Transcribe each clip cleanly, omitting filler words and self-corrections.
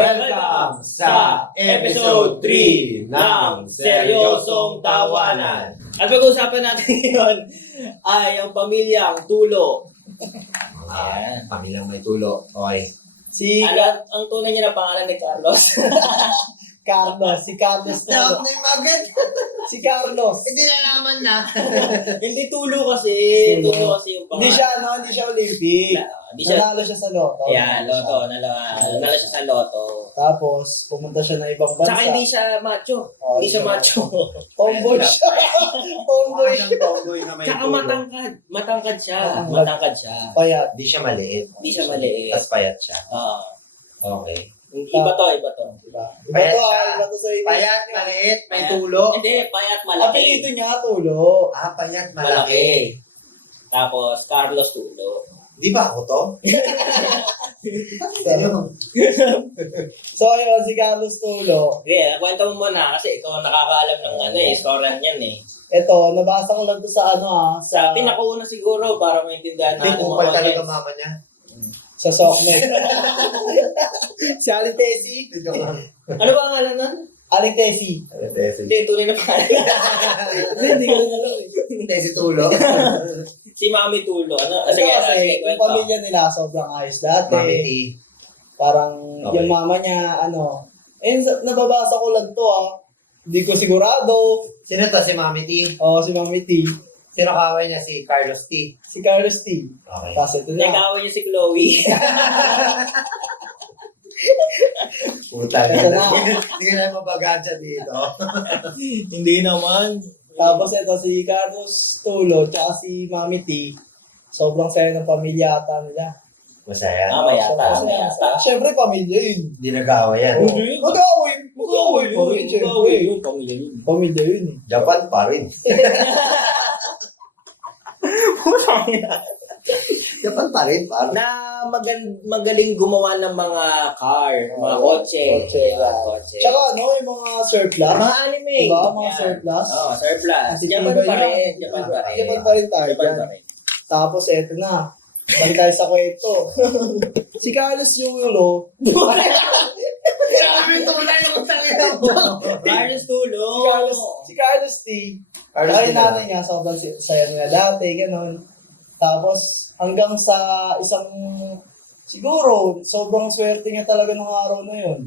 Welcome sa episode 3 ng Seryosong Tawanan. At pag-uusapan natin ngayon ay ang pamilyang Tulo. Ayan, pamilyang may tulo. Okay. Ang tunay niya na pangalan ni Carlos. Si Carlos Stop Tulo. na yung magad. Si Carlos. Hindi nalaman na. Hindi Tulo kasi. Tulo kasi yung pangalan. Hindi siya Olympic. Hindi siya. Nanalo siya sa Lotto. Ayan, Lotto. Nanalo siya sa Lotto. Tapos, pumunta siya ng ibang bansa. Tsaka hindi siya macho. Oh, Hindi siya macho. Tomboy siya. Tomboy siya. Tomboy na may Tsaka tulo. matangkad. Matangkad siya. Matangkad. Matangkad siya. Payat. Hindi siya maliit. Hindi siya maliit. Tapos payat siya. Oo. Okay. Iba to. Diba? Iba Payat to, siya. iba to sa inyo. Payat, maliit, may Payat. tulo. Hindi, payat malaki. Apelyido niya, Tulo. Ah, payat, Malaki. malaki. Tapos, Carlos Tulo. Di ba ako to? So, ayun, si Carlos Tulo. Okay, kwento mo muna kasi ikaw ang nakakaalam ng istorya niyan eh. Ito, nabasa ko lang to sa Sa pinakauna siguro para maintindihan Hindi, natin kupal mga talaga audience. mama niya. sa Sokmed. Si Aling Tessie. Ano ba ang ngalan nun? Aling Tessie. Hindi, tunay na pangalan. Hindi ko rin alam eh. Hindi, si tulo. Si Mami Tulo. Ano? Ito Sige, kasi, yung kwento. pamilya nila sobrang ayos dati. Mami T. Parang Okay. yung mama niya, nababasa ko lang to Hindi ko sigurado. Sino to? Si Mami T. Si Mami T. Sino kaway niya? Si Carlos T. Si Carlos T. Okay. Tapos ito na. Nagkawin niya si Chloe. Puta. Ito na. Hindi ka na mabagadya dito. Hindi naman. Tapos ito si Carlos Tulo, tsaka si Mami T. Sobrang saya ng pamilya ata nila. Masaya. Mayata. Sobrang saya. Siyempre, pamilya yun. Hindi nag-aaway yan. Mag-away pa rin, siyempre. yun. Pamilya yun. Pamilya yun eh. Japan pa rin. Japan pa rin, parang. Na magaling gumawa ng mga car, mga kotse. Kotse. Tsaka yung mga surplus. Mga anime. Diba? Mga Yan. surplus. Oo, surplus. Kasi Japan iba pa yun. rin. Japan pa rin. Japan pa rin tayo Japan dyan. pa rin. Tapos eto na. Balik tayo sa kwento. Si Carlos yung Sabi ito na yung tangina mo. Carlos Tulo. Si Carlos T. Carlos Ay, T. nanay niya, sobrang saya nila dati, gano'n. Tapos, hanggang sa siguro, sobrang swerte niya talaga nung araw na yun.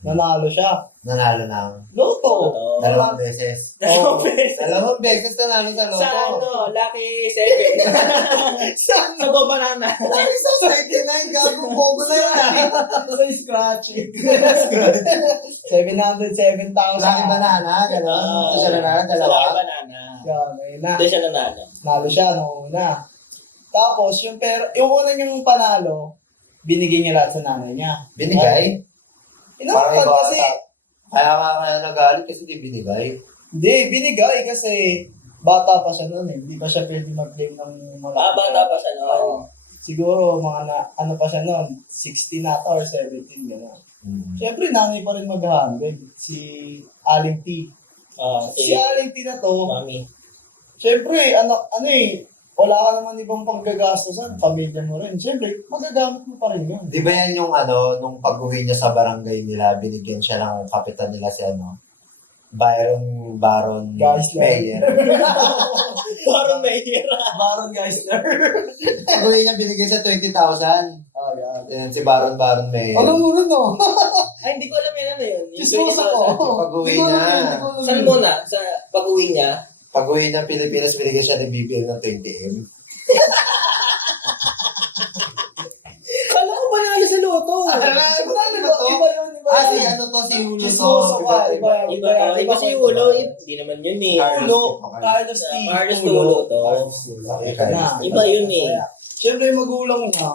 Nanalo siya. Nanalo ng Loto. dalawang beses. Oh, Dalawang beses nanalo sa loto. Sa Lucky 7. Saan? Sa Banana. Ay, sa 99, gago bogo na yan. Sa scratch. 707,000. Laki banana, gano'n. Isa na Sa dalawa. Lucky Banana. Yan, ayun na. Doon siya nanalo. Nalo siya nung una. Tapos, yung una niyang panalo, binigay niya lahat sa nanay niya. Binigay? Inaman Parang kasi, Kaya nagalit kasi di binigay. hindi, binigay kasi bata pa siya noon eh. Hindi pa siya pwede mag-claim ng mga... Bata pa siya noon. Oo. Siguro, ano pa siya noon, 16 ata or 17, gano'n. Siyempre, nanay pa rin mag-handle. Si Aling T. Si Aling T na to, Mami. siyempre, wala ka naman ibang paggagastosan, pamilya mo rin. Siyempre, magagamit mo pa rin yun. Di ba yan yung nung pag-uwi niya sa barangay nila, binigyan siya ng kapitan nila si Baron Geisler. Mayer. Parang mahira. Baron Geisler. Pag-uwi niya, binigyan siya 20,000. Yan. Yan, si Baron Mayer. Alam mo rin, no? Ay, hindi ko alam yan ano yun. Yung Chismosa ko. Pag-uwi Hindi ko alam niya. yun, hindi ko alam Saan yun. muna? Sa pag-uwi niya? Pag-uwi ng Pilipinas, binigyan siya ni BBL ng 20M. Kala ko panalo sa Lotto. Iba yun, iba Si yun. si Ulo Chismosa to. ka, iba. Iba si Ulo. Hindi naman yun eh. Ulo, Carlos T. Carlos Tulo to. Carlos Tulo. Okay. Na. Iba yun eh. Siyempre, yung magulang niya,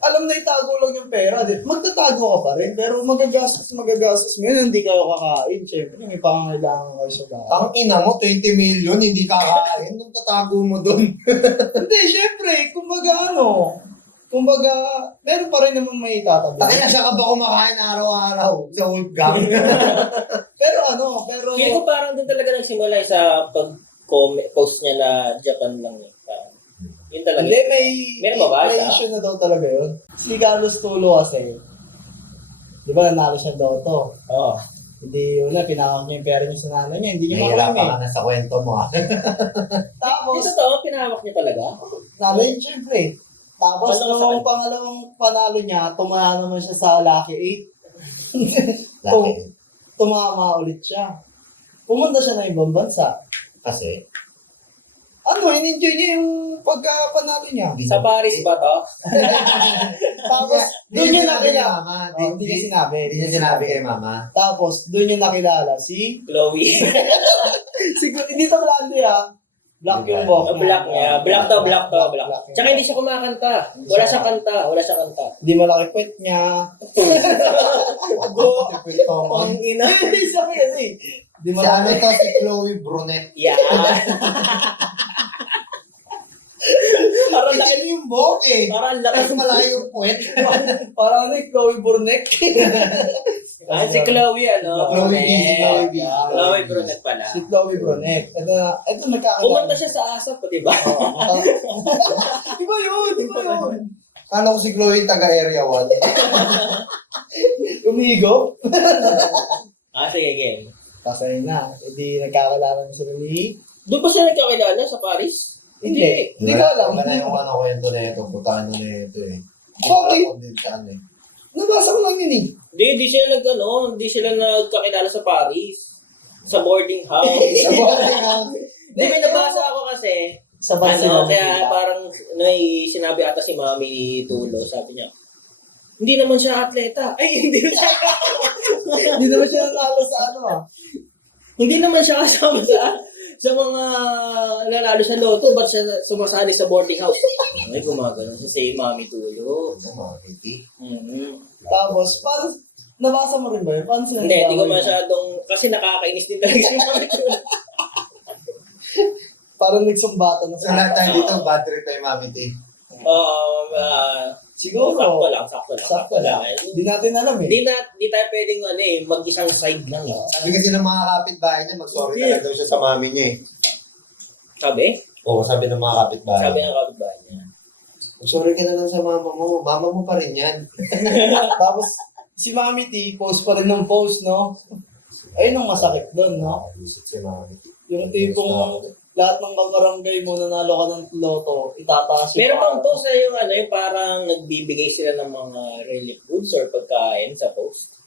alam na itago lang yung pera. Magtatago ka pa rin, pero magagastos mo yun, hindi kayo kakain. Siyempre, may pangangailangan kayo sa bahay. Ang ina mo, 20 million, hindi kakain. Nung tatago mo dun. Hindi, siyempre, kumbaga, meron pa rin naman may itatabi. Kaya siya ka ba kumakain araw-araw sa Wolfgang? pero, Feel ko parang doon talaga nagsimula sa pag-post niya na Japan lang eh. Yun talaga. hindi, Meron ba ba may siya? issue na daw talaga yun. Si Carlos Tulo kasi, Di ba nanalo siya loto? Oo. Hindi, wala, pinakak niya yung pera niya sa nanay niya. Hindi niya Nahihirapan makarami. ka na sa kwento mo. Tapos, Ito to, pinahawak niya talaga. nanalo yun syempre. Tapos, Paano ka sa nung pangalawang panalo niya, tumaya naman siya sa Lucky 8. Laki. Tumama ulit siya. Pumunta siya na ibang bansa. Kasi, In-enjoy niya yung pagkapanalo niya. Sa Paris ba to? Tapos, doon niya nakilala. Mama. Hindi niya sinabi. Hindi niya sinabi kay mama. Tapos, doon niya nakilala si... Chloe. Hindi to blondie ah. Black yung walk. Black niya. Black to, black to, black. Black. Tsaka hindi siya kumakanta. Wala siya kanta. Hindi malaki puwet niya. Common. Ang ina. Hindi sabi kasi. Hindi Si ano malaki. to, si Chloe Brunet. Yeah. Parang laki. Kasi yung buhok eh. Parang laki. Mas malaki yung puwet. Parang ano Chloe Burnek. Ah, si Chloe, ano? Chloe B, si Chloe B. Chloe Brunet pala. Si Chloe Burnek. Ito nagkakilala. Pumunta siya sa ASAP, di ba? Iba yun. Kala ko si Chloe taga-area 1. Umigo. Sige, game. Pasay na. Hindi nagkakilala mo sila ni... Doon ba siya nagkakilala sa Paris? Hindi ko alam. Wala yung kwento na ito. Putahan na ito eh. Bakit? Hindi Nabasa ko lang yun eh. Hindi sila nagkakilala sa Paris. Sa boarding house. Hindi, may nabasa ako kasi, Sa Barcelona. kaya parang may sinabi ata si Mami Tulo, sabi niya, hindi naman siya atleta. Ay, hindi naman siya. Hindi naman siya nanalo sa ano ah. Hindi naman siya kasama sa mga nanalo sa loto, ba't siya sumasali sa boarding house? Ay, gumagano siya si Mami Tulo. Mm-hmm. Tapos, parang, nabasa mo rin ba yun? Paano sila Hindi ko nagkawala? masyadong, kasi nakakainis din talaga si Mami Tulo. Parang nagsumbatan na Sa lahat tayo dito, bad trip kay Mami T. Siguro. Sakto lang. Hindi natin alam eh. Di tayo pwedeng mag-isang side lang eh. Sabi kasi ng mga kapitbahay niya, mag-sorry talaga daw siya sa mami niya eh. Sabi? Oo, sabi ng mga kapitbahay. Sabi ng kapitbahay niya. Mag-sorry ka na lang sa mama mo. Mama mo pa rin yan. Tapos, si Mami T, post pa rin ng post, no? Ayun ang masakit doon, no? Visit si Mami T. Yung tipong lahat ng kabarangay mo nanalo ka ng loto, itataas yung... Meron pang post na yung parang nagbibigay sila ng mga relief goods or pagkain sa post.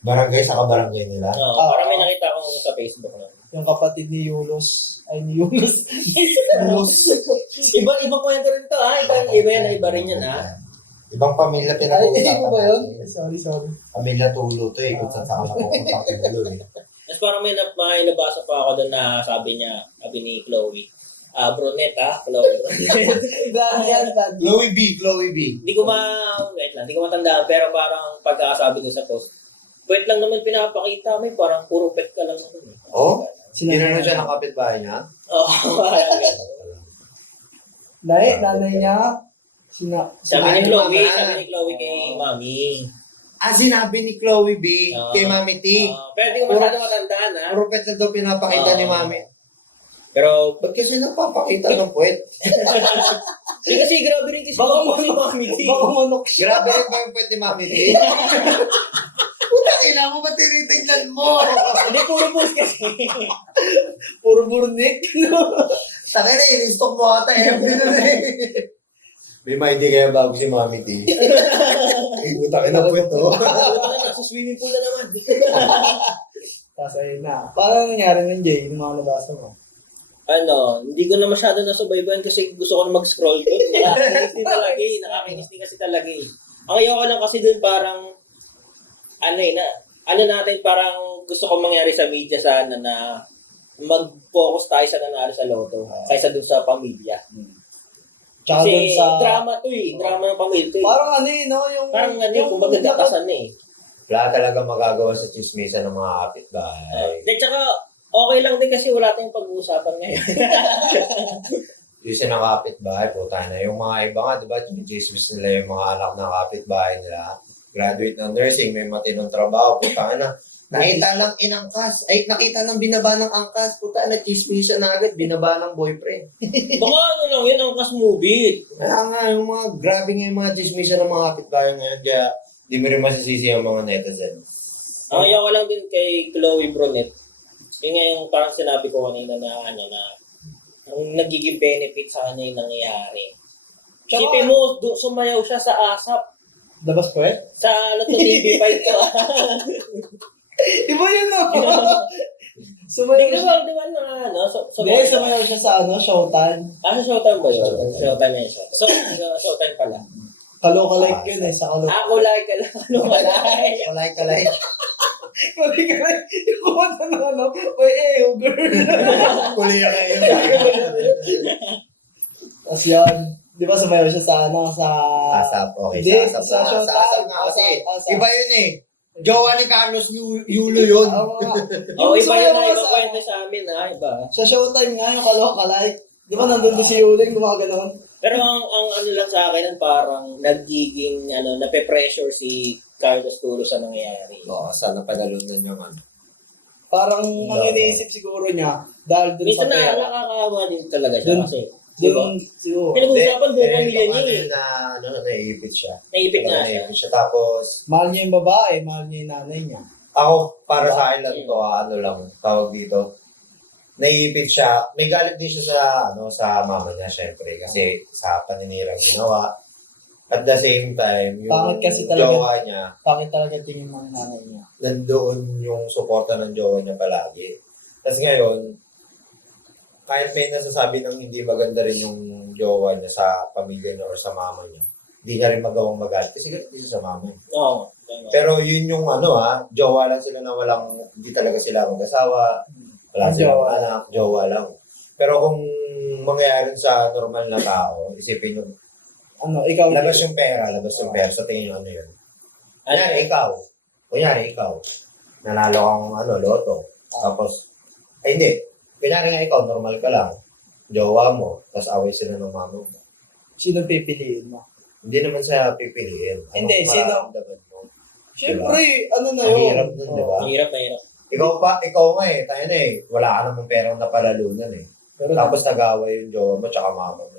Barangay sa kabarangay nila. Parang may nakita akong sa Facebook na. Yung kapatid ni Yulos. Ay, ni Yulos. Ibang kwento rin to ha. Iba yan, iba rin yan ha. Ibang pamilya Ay, pinag-uusapan mo ba yun? natin. Sorry. Pamilya Tulo to eh. Kung saan ka napupunta ang Tulo eh. Tapos parang may nabasa pa ako doon na sabi ni Chloe. Brunet ha, Chloe Brunet. Yan. Chloe B. Hindi ko matandaan, pero parang pagkakasabi ko sa post, pwet lang naman pinapakita, may parang puro pet ka lang ako. Oh? Tinanong siya ng kapitbahay niya? Parang gano'n. Nanay niya, Sabi ni Mama. Chloe kay Mami. Sinabi ni Chloe B kay Mami T. Pero hindi ko masyado matandaan ha. Puro pet na daw pinapakita ni Mami. Pero, Ba't kasi nagpapakita ng puwet? kasi grabe rin kasi Baka si Mami T. baka manok siya. Grabe rin ba yung puwet ni Mami T? Puta, kailangan mo ba tinitignan mo? Hindi, puro post kasi. Puro burnik. Taka na, in-stock mo ata FB na eh. May ma-idea kaya bago si Mami T. Ay, puta ka na puwet to. Nasa swimming pool na naman. Tapos ayun na. Paano nangyari ng Jay? Yung mga nabasa mo? Hindi ko na masyado nasubaybayan kasi gusto ko na mag-scroll doon. Nakakainis din kasi talaga eh. Ang ayoko lang kasi doon parang, natin parang gusto ko mangyari sa media sana na mag-focus tayo sa nanalo sa loto kaysa doon sa pamilya. Tsaka Kasi dun sa... drama to eh. Drama ng pamilya to eh. Parang no? Yung... Parang kumbaga gatasan na eh. Wala talaga magagawa sa chismisa ng mga kapitbahay. Tsaka, okay lang din kasi wala tayong pag-uusapan ngayon. Yung ng kapitbahay, puta na. Yung mga iba nga, di ba, chismis nila yung mga anak ng kapitbahay nila. Graduate ng nursing, may matinong trabaho, puta na. Nakita lang inangkas. Nakita lang binaba ng angkas. Puta na, chismisa na agad, binaba ng boyfriend. Baka lang yun, ang kas movie. Kaya nga, yung mga grabe nga yung mga chismisa ng mga kapitbahay ngayon. Kaya, di mo rin masisisi ang mga netizens. Ang ayaw ko lang din kay Chloe Brunet. Yun nga yung parang sinabi ko kanina na ang nagiging benefit sa kanya yung nangyayari. Tsaka- Sipin mo, sumayaw siya sa ASAP. Labas ko eh. Sa TV5 to. Iba yun no? Di Sumayaw ba, siya. di ba na ano? Hindi, sumayaw siya sa Showtime. Sa Showtime ba yun? Showtime na yun. Showtime pala. Kaloka-like yun eh, sa kaloka. Kulay ka lang. Kulay. Kalay. Kaloka-like. Yung kumanta ng ano, oy girl. Kuliya kayo. Tapos yan, di ba sumayaw siya sa Asap, okay. Hindi, Sa sa Asap Showtime. Sa Asap nga kasi. Asap. Iba yun eh. Jowa ni Carlos Yulo yun. Oo nga. Oo, iba yun sumayaw na. nga Iba sa- kwento sa amin ha. Iba. Sa Showtime nga yung kaloka-like. Di ba nandun din si Yuling, gumaganon? Pero ang ano lang sa akin, parang nagiging, nape-pressure si Carlos Tulo sa nangyayari. Oo, sana pagalunan yung ano. Parang ang iniisip siguro niya, dahil dun sa Minsan pera. nakakawa din talaga siya Dun- kasi. Di ba? Dun, siguro. Pinag-uusapan buong pamilya niya eh. Naiipit siya. Naipit nga siya. Naiipit siya. Tapos, Mahal niya yung babae, mahal niya yung nanay niya. ako, para sa akin lang to, ano lang, tawag dito. Naiipit siya. May galit din siya sa mama niya, syempre. Kasi sa paninirang ginawa. At the same time, yung Pangit kasi talaga. jowa niya, Bakit talaga tingin ng nanay niya? nandoon yung suporta ng jowa niya palagi. Tapos ngayon, kahit may nasasabi ng hindi maganda rin yung jowa niya sa pamilya niya or sa mama niya, hindi niya rin magawang magalit kasi galit din siya sa mama niya. Oo. tama. Pero yun yung jowa lang sila na hindi talaga sila mag-asawa, wala Ang silang jowa. anak, jowa lang. Pero kung mangyayari sa normal na tao, isipin nyo, Ano, ikaw labas yung pera, sa tingin nyo ano yun. Kunyari ikaw, nanalo kang loto, tapos, hindi, kunyari nga ikaw, normal ka lang, jowa mo, tapos away sila ng mama mo. Sino pipiliin mo? Hindi naman siya pipiliin. Hindi, sino? mararamdaman mo? Siyempre, ano na Ang yun? hirap nun, di ba? Mahirap. Ikaw nga tayo na wala ka namang perang napalalunan Pero Tapos nag-away yung jowa mo tsaka mama mo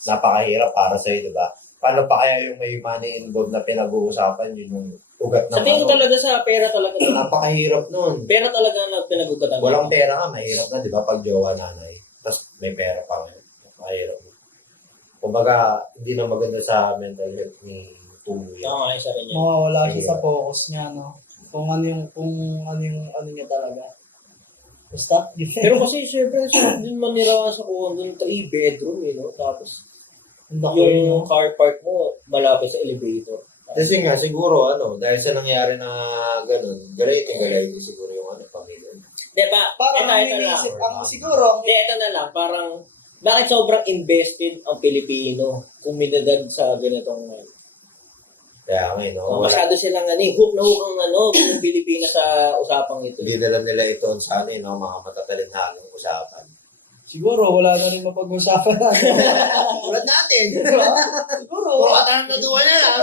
Napakahirap para sa'yo, di ba? Paano pa kaya yung may money involved na pinag-uusapan, yun yung ugat ng Sa tingin ko talaga sa pera talaga. Napakahirap nun. Pera talaga na pinag-ugatan. Walang pera nga, mahirap na, di ba? Pag jowa nanay. Tapos may pera pa ngayon. Napakahirap na. Kumbaga, hindi na maganda sa mental health ni Tulo yan. Tama, isa rin yan. mawawala siya sa focus niya, no? Kung ano yung niya talaga. Basta, yun. Pero kasi syempre sa din manira sa condo ng 3 bedroom no? Tapos Ang laki yung niya. car park mo malapit sa elevator. Kasi nga, siguro, dahil sa nangyari na ganun, galay siguro yung pamilya. Di ba? Parang ang ito lang. iniisip, siguro, Hindi, ito na lang. Parang, bakit sobrang invested ang Pilipino kung minagad sa ganitong Kaya nga, masyado silang hook na hook ang Pilipinas sa usapang ito. Hindi na lang nila ito sa mga matatalinhalang usapan. siguro, wala na rin mapag-usapan na. Tulad natin. Siguro, Puro katanong-naduan na lang.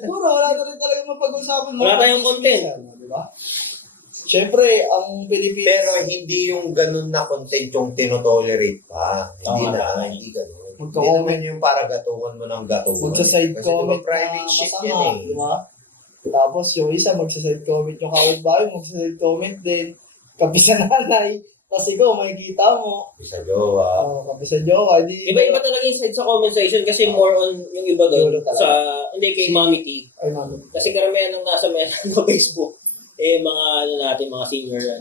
siguro, wala na rin talaga mapag-usapan. Wala tayong content. Di ba? Siyempre, ang Pilipinas... Pero hindi yung ganun na content yung tinotolerate pa. Hindi Tama. hindi ganun. Hindi Magko-comment. naman yung para gatukan mo ng gatukan. Magsa-side Kasi comment diba, private shit masama, yan di ba? Tapos yung isa, magsa-side comment yung kapitbahay, magsa-side comment din. Kapi sa nanay. Tapos ikaw, makikita mo. Isa jowa. Kapi sa jowa. Di, Iba-iba talaga yung side sa comment section kasi more on yung iba doon Dulo talaga. sa, hindi kay Mommy T. Ay, mami. Kasi karamihan ng nasa sa Facebook, mga mga senior yan.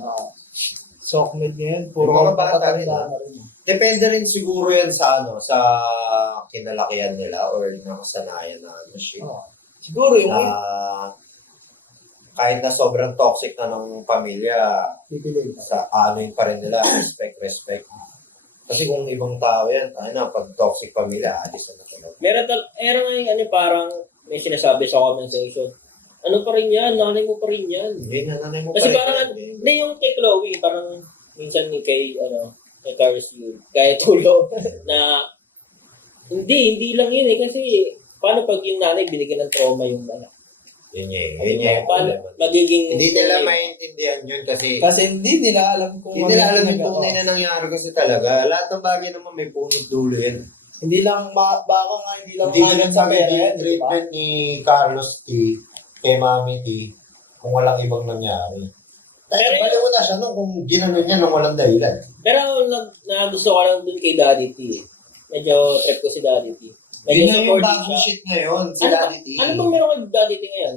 Sockmed ngayon. Yung Puro mga bata matatanda rin, na rin. Depende rin siguro yan sa sa kinalakihan nila or nakasanayan na shit. Oo. Siguro yung Kahit na sobrang toxic na ng pamilya, pipiliin. sa yung pa rin nila, respect. Kasi kung ibang tao yan, pag toxic pamilya, alis na talaga. Meron nga yung parang may sinasabi sa comment section. Ano pa rin yan? Nanay mo pa rin yan. Yun na, nanay mo Kasi pa rin parang, yan. hindi yung kay Chloe, parang minsan kay Carlos yun, kay Tulo, na hindi lang yun kasi paano pag yung nanay binigyan ng trauma yung anak? Yun yung Paano problema. magiging... Hindi nila maintindihan yun kasi Kasi hindi nila alam kung hindi nila alam yung nagawa. tunay na nangyari kasi talaga. Lahat ng bagay naman may punot dulo yan. Hindi lang, baka nga hindi lang Hindi kaagad lang sa pera yan, magiging di ba? treatment ni Carlos T. kay Mami T kung walang ibang nangyari. Pero Baliw na siya nung kung ginano niya nung walang dahilan. Pero gusto ko lang dun kay Daddy T eh. Medyo trip ko si Daddy T. Medyo Yun na yung supportive bagong siya. shit ngayon, si Ano ba- Daddy T. Ano bang meron kay Daddy T ngayon?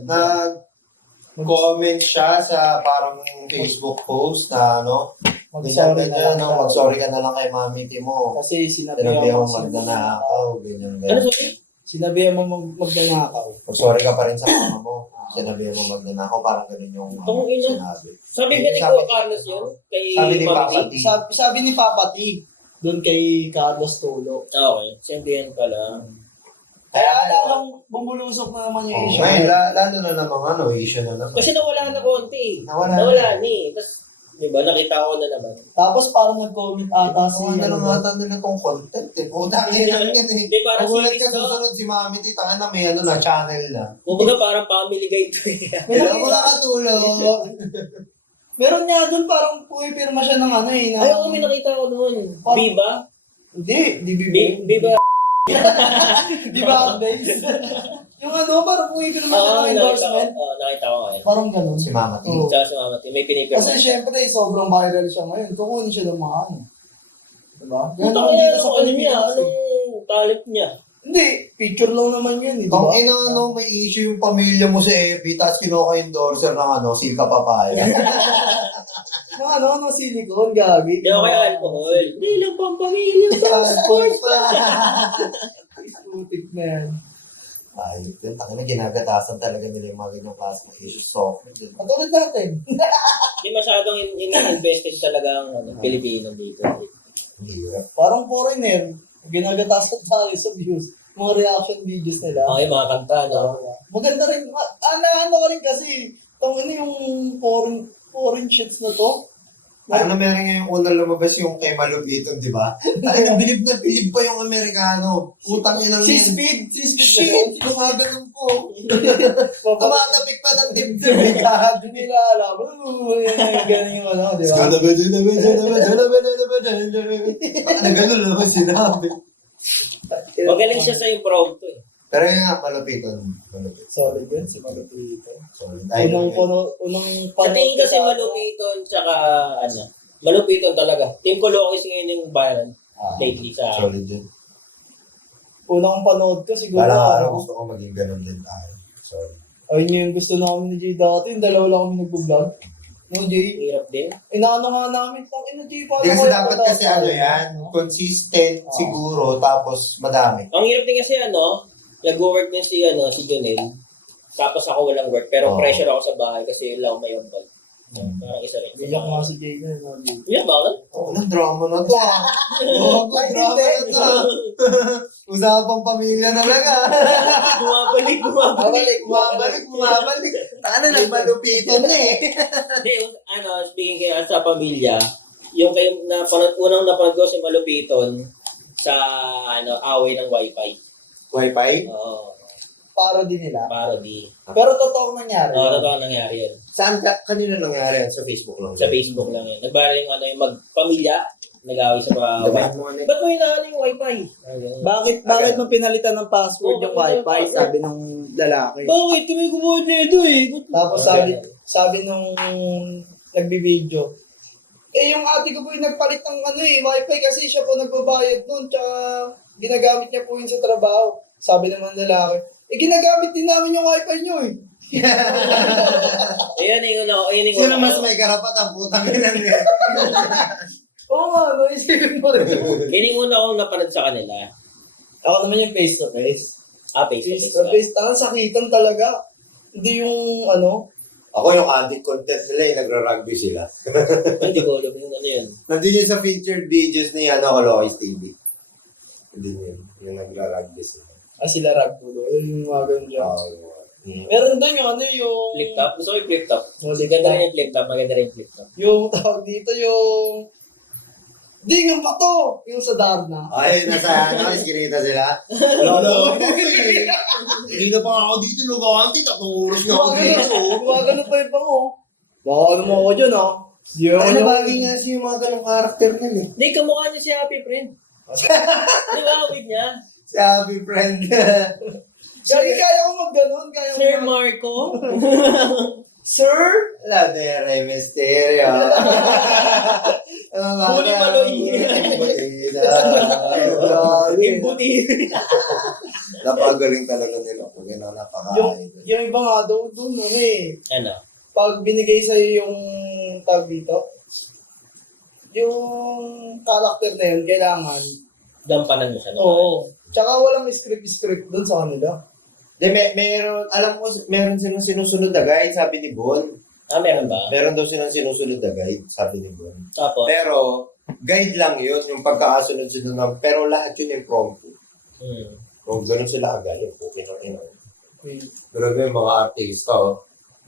Nag-comment siya sa parang Facebook post na ano, Mag-sorry na lang siya. mag-sorry ka na lang kay Mami T mo. Kasi Sinabihan sinabihan mo mo magnanakaw, ganyan, Ano ganyan. sorry? Sinabihan mo magnanakaw. Mag-sorry ka pa rin sa mama mo. Sinabihan mo magnanakaw, parang ganun yung Tong ina. sinabi. Sabi ba ni Kuya Carlos yun? Kay Sabi ni Mami Papa T? T. Sabi ni Papa T, doon kay Carlos Tulo. Okay. Sindihan pala. Kaya lang bumulusok na naman yung Oh, issue. ngayon, lalo na namang ano, issue na naman. Kasi nawala na konti eh. Nawala Nawala ni. Tapos, di ba, nakita ko na naman. Tapos parang nag-comment ata si... Ano lang ata nila tong content eh. Putang ina lang yan eh. Hindi, parang Magulat ka series to. susunod si Mami T, tanga na may ano na, channel na. Kumbaga parang family guide to eh. Hello mga katulog! Meron niya doon parang pumipirma siya ng ano eh. Ay, oo, may nakita ko doon. Parang- Viva? Hindi, di Viva? Di ba, Babe? Yung ano, parang pumipirma siya Oo, ng endorsement. nakita ko ngayon. Parang ganun. Si Mama T. Oo. Tsaka si Mama T, may pinipirma. Kasi syempre, sobrang viral siya ngayon. Kukunin siya ng mga ano. Diba? Ito Ganun kaya dito sa ano niya, Pilipinas eh. anong talent niya? Hindi, picture lang naman yun. Eh, Tang diba? ina ano, may issue yung pamilya mo sa FB, tapos kinuka-endorser ng ano, Silka Papaya. Ng ano, silicone, gagi. Hindi ako kaya alcohol. Hindi lang pang pamilya. Alcohol pa. Putik na yan. Ay, yun, tanga na ginagatasan talaga nila yung mga ganyang klase ng issues. So, Katulad natin. Hindi masyadong invested talaga ang Pilipino dito. hirap. Parang foreigner. Ginagatasan tayo sa views. Mga reaction videos nila. Okay, mga kanta, no? Maganda rin. Ano ko rin kasi. Ano yung foreign shits na to? Ano meron nga yung unang lumabas yung kay Malupiton, di ba? Ay, bilib na bilib pa yung Amerikano. Utang yun ang Si yan. Speed. Shit! Gumaganon po. Papa. Tumatapik pa ng dibdib. Hindi nila alam. Ganun yung ano, di ba? Ano ganun lang ang sinabi. Magaling siya sa improv to eh. Pero yun nga, Malupiton. Malupit. Solid yun, si Malupito. Solid. Ay, Unang Sa tingin kasi sa- malupiton, tsaka ano, malupiton talaga. Team Colocos ngayon yung bayan Ah, lately sa solid yun. Unang panood ko siguro. Parang araw ano, gusto ko maging ganun din tayo. Sorry. ayun yung gusto namin ni Jay dati. Yung dalawa lang kami nag-vlog. No, Jay? hirap din. Inaano nga namin. Tangin na, Jay. Hindi kasi dapat kasi ano yan, consistent Ah. siguro, tapos madami. Ang hirap din kasi ano, nag-work din si Jonel. Tapos ako walang work, pero Oo. pressure ako sa bahay kasi yun lang ako may ambag. Parang isa rin. Iyak nga si Jay na. No, Jay. Iyak ba ako? Oh, anong drama na to ah. Oh, Ay, drama hindi. na to ah. Usapang pamilya na lang ah. Bumabalik. Bumabalik. Ano, nagmalupitan na eh. Hindi, speaking kayo sa pamilya, yung kayo unang napanood ko si Malupiton sa away ng wifi. Wi-Fi? Oo, Parody nila. parody. Pero totoong nangyari. Oo, totoo nangyari yun. Saan kanina nangyari yan? Sa Facebook lang. Sa Facebook lang yun. Nagbaral yung yung magpamilya, nag-away sa Diba? wifi. Ba't mo hinaano yung wifi? Bakit mo pinalitan ng password Oo, yung bakit wifi? yung Sabi nung lalaki. Bakit? Kami gumawa nito eh. Tapos sabi nung nagbibideo, yung ate ko po yung nagpalit ng wifi kasi siya po nagbabayad nun, tsaka ginagamit niya po yun sa trabaho. Sabi naman lalaki, ginagamit din namin yung wifi niyo eh. Ayan yung Sino mas may karapatan? Putang ina niya. Oo nga, isipin mo rin. Yun yung una kong napanood sa kanila. Ako naman yung face to face. Face to Face to face. face, tangan sakitan talaga. Hindi yung Ako yung addict content nila, yung nagra-rugby sila. Hindi ko alam yung ano yun. Nandun yun sa featured videos ni Colocos TV. Hindi yun, yung nagra-rugby sila. sila ragpulo. Yung mga ganun dyan. Mm. Meron doon yung yung... Flip top? Gusto ko yung flip top. Flip Maganda top. rin yung flip top. Maganda rin yung flip top. Yung tawag dito, yung... Di, yung bato! Yung sa Darna. Ay, nasa iskinita sila. Wala Hindi na pa ako dito, lugawante, 3 oras na ako dito. Gumagano pa yung pango. Baka ano mo ako dyan, ha? Di ako Ay, yung... nabagi nga siya yung mga ganong karakter nila eh. Hindi, kamukha niya si Happy Friend. Di ba, wig niya? Si Happy Friend. Gagi, kaya ko mag-ganon. Kaya ko Sir mag- Marco? Sir? La de Rey Mysterio. Huli Maloy. Imbuti. Napagaling talaga nila kung yun ang napakain. Yung iba nga daw doon, Ano? pag binigay sa'yo yung tag dito, yung character na yun, kailangan. Gampanan mo siya. No? Oo. Tsaka walang script doon sa kanila. Meron, alam mo, meron silang sinusunod na guide, sabi ni Bon. Ah, meron ba? Meron daw silang sinusunod na guide, sabi ni Bon. Tapos? Pero, guide lang yun, yung pagkakasunod-sunod ng, pero lahat yun impromptu. Kung ganun sila agad, yung okay na rin. Okay. Pero yung mga artista,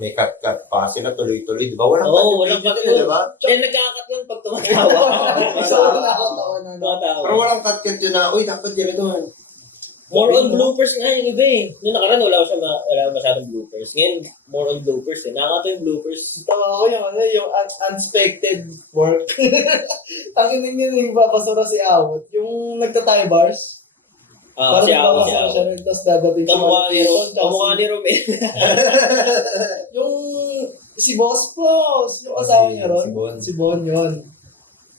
may cut-cut pa sila tuloy-tuloy, di ba? Walang Oo, cut walang cut yun, di ba? Kaya nagkakat lang pag tumatawa. So, nakakatawa na. Tumatawa. Pero walang cut-cut yun na, uy, dapat dito doon. More on bloopers nga yung iba eh. Noong nakaraan, wala masyadong bloopers. Ngayon, more on bloopers eh. Nakakatawa yung bloopers. Tawa ko yung unexpected work. Tanginin yun, yung babasura si Awot. Yung nagtatay bars. Ah, si Awa, si babasura Awa. siya rin, tapos dadating si Kamukha ni Romel. Yung si Boss Boss, yung asawa niya ron. Si Bon. Si Bon yun.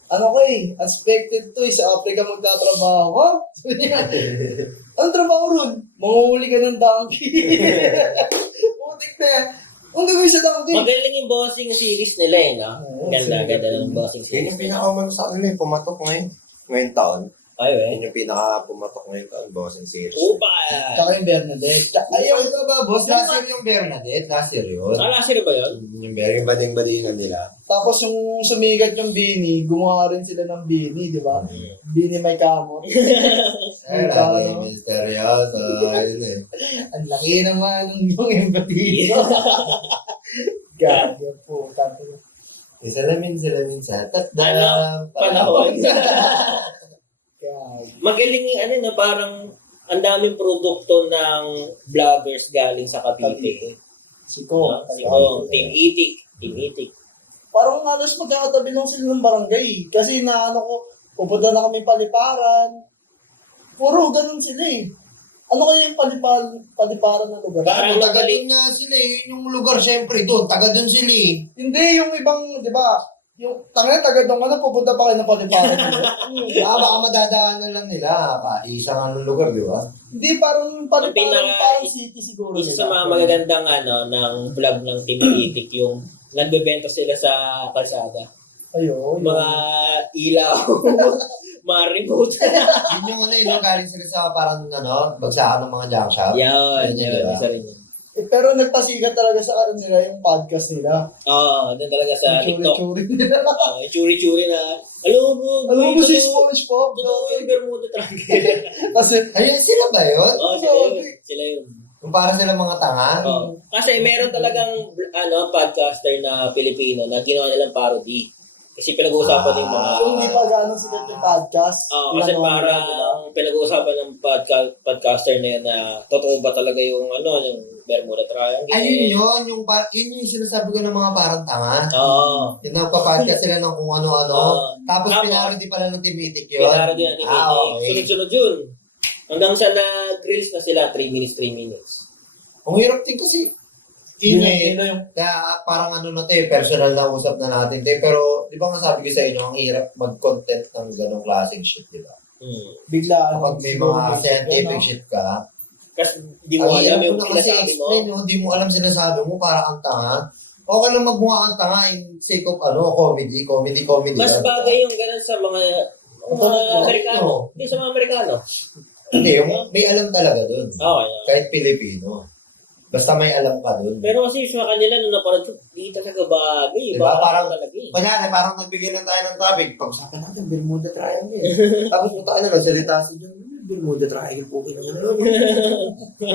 Ano unexpected to, sa Africa magtatrabaho. Ha? Anong trabaho ron? Manguhuli ka ng donkey. Putik na yan. Ang gagawin sa donkey? Magaling yung bossing series nila eh, no? Oo, Ganda ng bossing Yun series yung nila. pinaka sa kanila, pumatok ngayong taon. Ay, Yun yung pinaka pumatok ngayong taon, bossing series. Upa! Tsaka yung Bernadette. Ayaw ka ba, boss? Last year yung Bernadette, last year yun. Sino ba yun? Yung yung bading-badingan nila. Tapos yung sumigat yung Bini, gumawa rin sila ng Bini, di ba? Bini may kamot. Ay, lagi misteryoso. Yun eh. Ang laki naman ng yung empathy. Gagyo po. Salamin sa tatda. Panahon. Gagyo. Magaling yung ano, no? Parang ang daming produkto ng vloggers galing sa Cavite. Siko. Team Itik. Parang halos magkakatabi lang sila ng barangay. Kasi pupunta na kami paliparan. Puro ganun sila eh. Ano kaya yung paliparan na lugar? Parang Taga doon nga sila eh. Yun yung lugar syempre doon. Taga doon sila eh. Hindi, yung ibang, di ba? Yung taga doon pupunta pa kayo ng paliparan. Baka madadaanan lang nila. Isang anong lugar, di ba? Hindi, parang paliparan, parang city siguro. Isa sa mga magagandang ng vlog ng Team Itik yung nagbebenta sila sa kalsada. Ayun. Mga ilaw, mga remote. Yun yung galing sila sa parang bagsakan ng mga junk shop. Yan, diba? isa rin yun. Pero nagpasikat talaga sa nila yung podcast nila. Oo, doon talaga sa TikTok. Churi nila. Churi-churi na, alam Alam mo si SpongeBob? Totoo yung Bermuda Triangle. Kasi, Ayun, sila ba yun? Oo, sila yun. Yung para sila mga tanga? Oo. Kasi meron talagang podcaster na Pilipino na ginawa nilang parody. Kasi pinag-uusapan yung mga... yung hindi pa gano'ng sikat yung podcast. Oo, kasi Ginagawa nila, parang diba? pinag-uusapan ng podcaster na yun na totoo ba talaga yung yung Bermuda Triangle. Ayun yun yung sinasabi ko ng mga parang tanga. Oo. Yung nagpa-podcast sila ng kung ano-ano. Tapos Tapos, pinarody pala ng Timitik yun. Pinarody na ni okay. Sunod-sunod yun. Hanggang sa na-grills na sila, 3 minutes. Ang hirap din kasi. Yun eh. Yun yung Kaya parang personal na usap na natin. Pero, di ba nga sabi ko sa inyo, ang hirap mag-content ng ganong klaseng shit, di ba? bigla. Kapag may mga scientific shit ka, Kasi di mo alam yung mo na kasi pinasabi mo. explain, hindi mo alam sinasabi mo, para ang tanga. Okay lang magmukha kang tanga in sake of comedy. Mas lang. bagay yung ganun sa mga Amerikano. Hindi sa mga Amerikano. Hindi, may alam talaga dun. Okay. Kahit Pilipino. Basta may alam ka dun. Pero kasi sa kanila nung napanood ko, di talaga bagay. Diba? Parang- talaga eh. Kunyari, parang nagbigay lang tayo ng topic. Pag-usapan natin, Bermuda Triangle. Tapos punta ka na, nagsalita sa dyan, Bermuda Triangle po kailangan.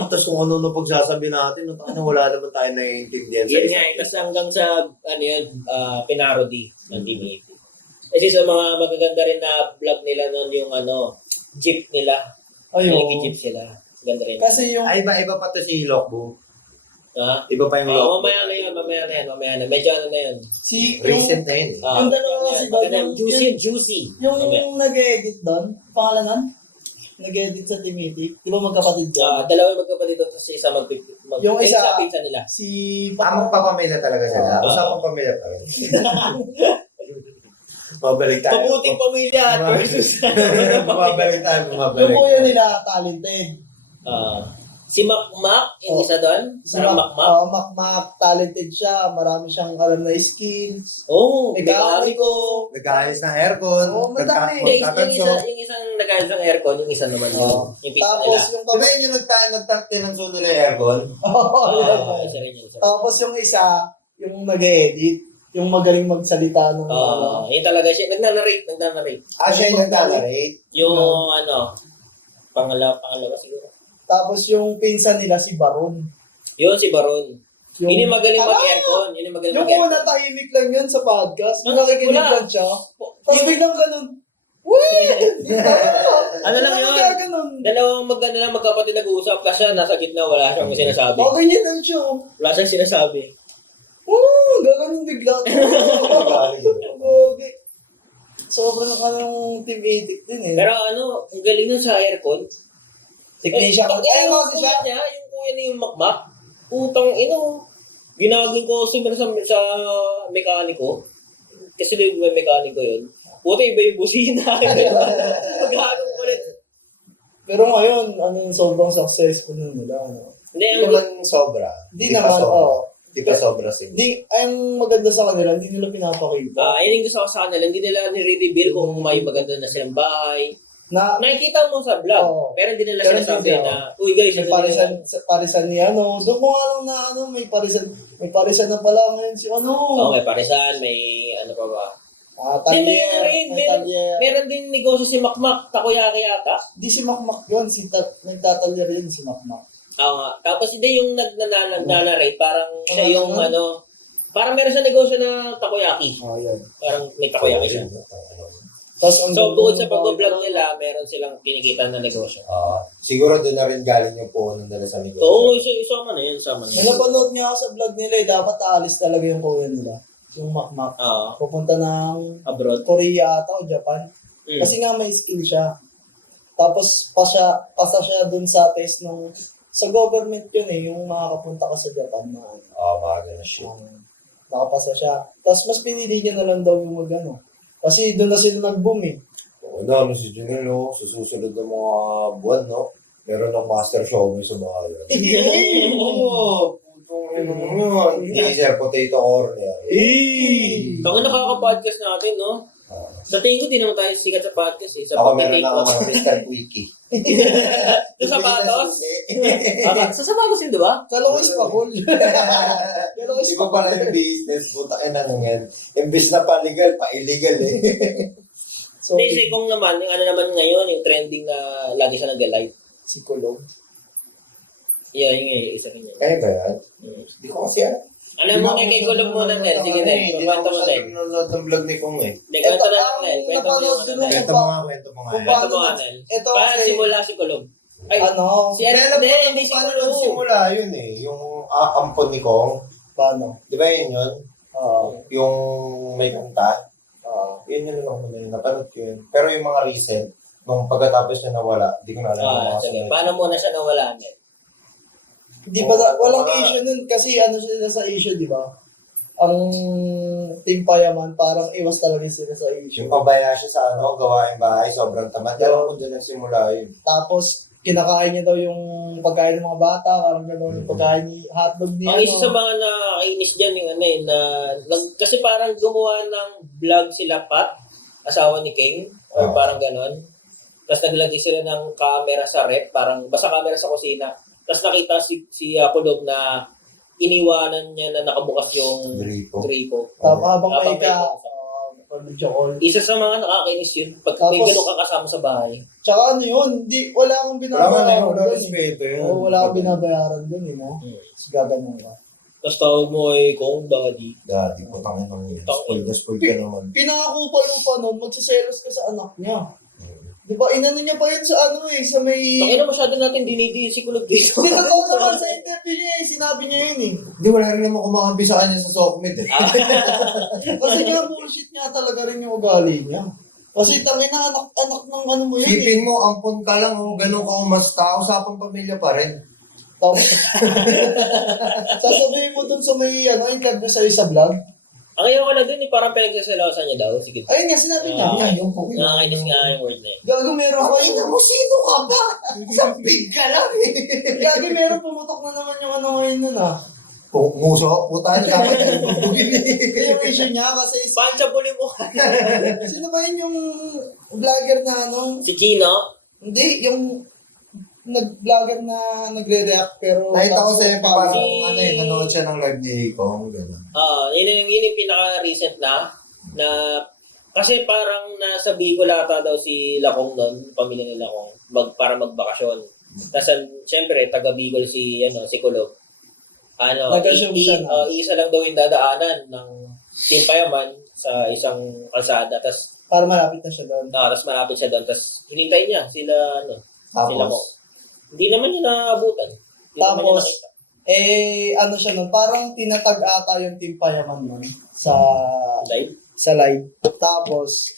Tapos kung ano pagsasabi natin, wala naman tayo naiintindihan sa Yun nga eh. Tapos hanggang sa pinarody ng Team 80. Kasi sa mga magaganda rin na vlog nila noon yung jeep nila. Ayun. Nag-jeep sila. Ganda rin. Kasi yung, Ay, iba pa to si Lokbo. Ha? Iba pa yung Lokbo. Mamaya na yan. Medyo na yan. Recent na yun eh. yung dalawa kasi doon, Juicy. yung Mamaya. nag-edit doon, pangalan nun? nag-edit sa Timitik. Di ba magkapatid ka? Dalawa yung magkapatid doon, tapos isa Yung isa- pinsan nila. Si Tamang papamilya talaga sila. Oo. Usapang pamilya pa rin. Mabalik tayo. Mabuting pamilya versus Bumabalik tayo, yung bumabalik. kuya nila, talented. si Makmak, yung isa doon. Si Parang Makmak. Makmak, talented siya. Marami siyang alam na skills. Mekaniko. Nag-aayos ng aircon. Oo, madami. Hindi, yung Magtatanso. isang nag-ayos ng aircon, yung isa naman Oo. yung pinsan Tapos nila. yung Di ba yun yung nagtatinanso nila yung aircon? Isa rin yun. Tapos yung isa, yung nag-edit, yung magaling magsalita ng Yun talaga siya. Nagna-narrate. Siya yung nagtalarate. Yung pangalawa siguro. Tapos yung pinsan nila si Baron. Yun si Baron. Yun yung magaling Ah! mag-aircon. Yun yung magaling Yung mag-aircon. una tahimik lang yun sa podcast. Ah, Nakikinig wala. lang siya. Tapos biglang ganun. Wait! Ano lang yun? Ganun. Dalawang magkapatid nag-uusap. Tapos siya nasa gitna. Wala siyang sinasabi. O, ganyan lang siya. Wala siyang sinasabi. Gaganon bigla. Okay. Sobrang kanong team 80 din eh. Pero ang galing nun sa aircon. Technician. Yung Kasi siya. kuya niya, yung kuya niya yung Makmak. Utang ginagawin ko sa mekaniko. Kasi may mekaniko yun. Puta, iba yung busina. Maghanong ulit. Pero ngayon, sobrang successful na nila. Hindi, Hindi naman sobra. Hindi naman, Hindi pa sobra siguro. ang maganda sa kanila, hindi nila pinapakita. yun yung gusto ko sa kanila. Hindi nila nire-reveal kung may maganda na silang bahay. Nakikita mo sa vlog. Oo. Pero hindi nila Pero sinasabi hindi, na, uy guys, May ito nila. parisan ni doon ko nga lang na may parisan na pala ngayon si May parisan, may ano pa ba. Talyer, Hindi, meron rin, may talyer. Meron din negosyo si Makmak, takoyaki yata. Di si Makmak yun, nagtatalyer yun si Makmak. Oo nga. Tapos hindi yung nag-narrate, parang siya yung Ano? parang meron siya negosyo na takoyaki. Yan. Parang may takoyaki siya. Tapos So, bukod sa pag-vlog nila, meron silang kinikita na negosyo. Siguro doon na rin galing yung puhunan nila sa negosyo. Oo, isama na yun, isama na May yun. napanood niya ako sa vlog nila dapat aalis talaga yung kuya nila. Yung Makmak. Oo. Pupunta ng Abroad. Korea ata o Japan. Mm. Kasi nga may skill siya. Tapos pasa siya dun sa test sa government yun yung makakapunta ka sa Japan na Mga ganun shit. nakapasa siya. Tapos mas pinili niya na lang daw yung kasi doon na sila nag-boom Oo na, si Junel, sa susunod ng mga buwan, meron ng master show sa mga yun. Oo! Teaser, potato corner. Ako nakaka-podcast natin, no? Sa tingin ko, di naman tayo sikat sa podcast eh. Sa Ako meron pag-take na Mr. Quickie. Sa sapatos? Sa sapatos yun, di ba? Kalawis pa, Paul. Kalawis Iba pala yung business, puta ka na ngayon. Imbis na pa-legal, pa-illegal eh. So, Hindi, kung naman, yung naman ngayon, yung trending na lagi siya nag-live. si Kulog. Yeah, yung isa rin yan. Kaya ba yan? Hindi ko kasi alam. Ano muna kay Kulog muna, Nel? Sige, Nel. Hindi Kwento mo, ako Nel. nanonood ng vlog ni Kong eh. Hindi, kwento na lang, Ito, Nel. Kwento mo napanood yung ko ano, nung- Nel. Kwento mo nga, Kwento mo nga, Nel. Ito Paano kasi- simula si Kulog? Ay, si Kaya alam ko hindi kung si paano Kulog. nagsimula yun eh. Yung ampon ni Kong. Paano? Di ba yun yun? Yung may kanta. Yun yun lang ako na yun. Napanood ko yun. Pero yung mga recent, nung pagkatapos niya nawala, di ko na alam yung mga Sige. sunod. Paano muna siya nawala, Nel? Di ba walang issue nun kasi sila sa issue, di ba? Ang Team Payaman parang iwas talaga sila sa issue. Yung pabaya siya sa gawaing bahay, sobrang tamad. Pero kung doon nagsimula yun. Tapos kinakain niya daw yung pagkain ng mga bata, parang gano'n yung pagkain ni hotdog niya. Ang isa sa mga nakakainis dyan, yung kasi parang gumawa ng vlog sila Pat, asawa ni King, or parang ganon. Tapos naglagay sila ng camera sa rep, parang basta camera sa kusina. Tapos nakita si Kulog na iniwanan niya na nakabukas yung gripo. Tapos habang Habang may may video call. Isa sa mga nakakainis yun, pag may Tapos- gano'n kang kasama sa bahay. Tsaka wala akong binabayaran Wala dun. respeto yun. Wala akong binabayaran dun, Tapos gaganon ka. Tapos tawag mo ay Kong Daddy. Dati po tangin ng yun. Spoil ka naman. Pinangako pa nun, magsiselos ka sa anak niya. Di ba, inano niya pa yun sa sa may... Pakina masyado natin dinidi si Kulog dito. Hindi, totoo naman sa interview niya sinabi niya yun Hindi, wala rin naman kumakampi sa kanya sa Sokmed eh. Kasi nga bullshit niya talaga rin yung ugali niya. Kasi tangin na anak ng ano mo yun Sipin mo, ampon ka lang, oh, ganun ka umasta, usapang pamilya pa rin. Tapos, sasabihin mo dun sa may interview sa'yo sa vlog. Ang ayaw ko na dun, parang pinagsasalawasan niya daw. Sige. Ayun nga, sinabi niya. Yung okay. Nakakainis nga yung word na yun. Gago meron Ako, ina mo, sino ka ba? Sampig ka lang eh. Gago meron pumutok na naman yung ano ngayon nun ah. Nguso, puta niya dapat yung bubugin Kaya yung issue niya kasi Pancha buli mo. sino ba yun yung vlogger na ano? Si Chino. Hindi, yung nag-vlogger na nagre-react pero... Nakita ko sa'yo pa parang Si- nanonood siya ng live ni Kong, gano'n. Yun yung pinaka-recent na kasi parang nasa Bicol ata daw si Lakong doon, pamilya ni Lakong, para magbakasyon. Tapos syempre taga Bicol si Kulob. Nag-assume siya na. Isa lang daw yung dadaanan ng Team Payaman sa isang kalsada. Tapos Para malapit na siya doon. malapit siya doon. Tapos hinintay niya sila sila ko. Tapos, Hindi naman niya naabutan. Hindi naman niya Tapos, nakita. ano siya nun, parang tinatag ata yung Team Payaman nun Live? sa live. Tapos,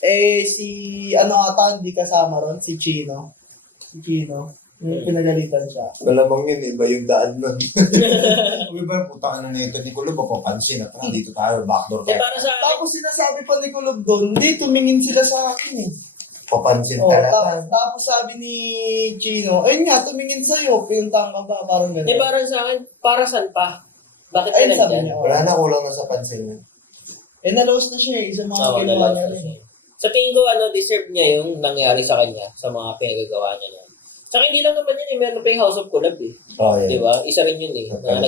si ata hindi kasama ron, si Chino. Si Chino. Yung pinagalitan siya. malamang yun, iba yung daan nun. Sabi ba, puta ka na nito ni Kulo, mapapansin at dito tayo, backdoor Kasi tayo. para sa Tapos sinasabi pa ni Kulob doon, hindi, tumingin sila sa akin eh. Papansin Oh, talaga. tapos sabi ni Chino, ayun nga, tumingin sa'yo, pinuntahan ka ba? Parang gano'n. para sa akin, para saan pa? Bakit ka Ayun sabi nandyan? niya. Wala na, kulang na sa pansin yun. Nalaos na siya eh, sa mga Oo, ginawa nalaos niya na rin. siya. Sa tingin ko, deserve niya yung nangyari sa kanya sa mga pinagagawa niya noon. Saka hindi lang naman yun meron pa yung House of Collab eh. Oh, yeah. Di ba? Isa rin yun eh. Na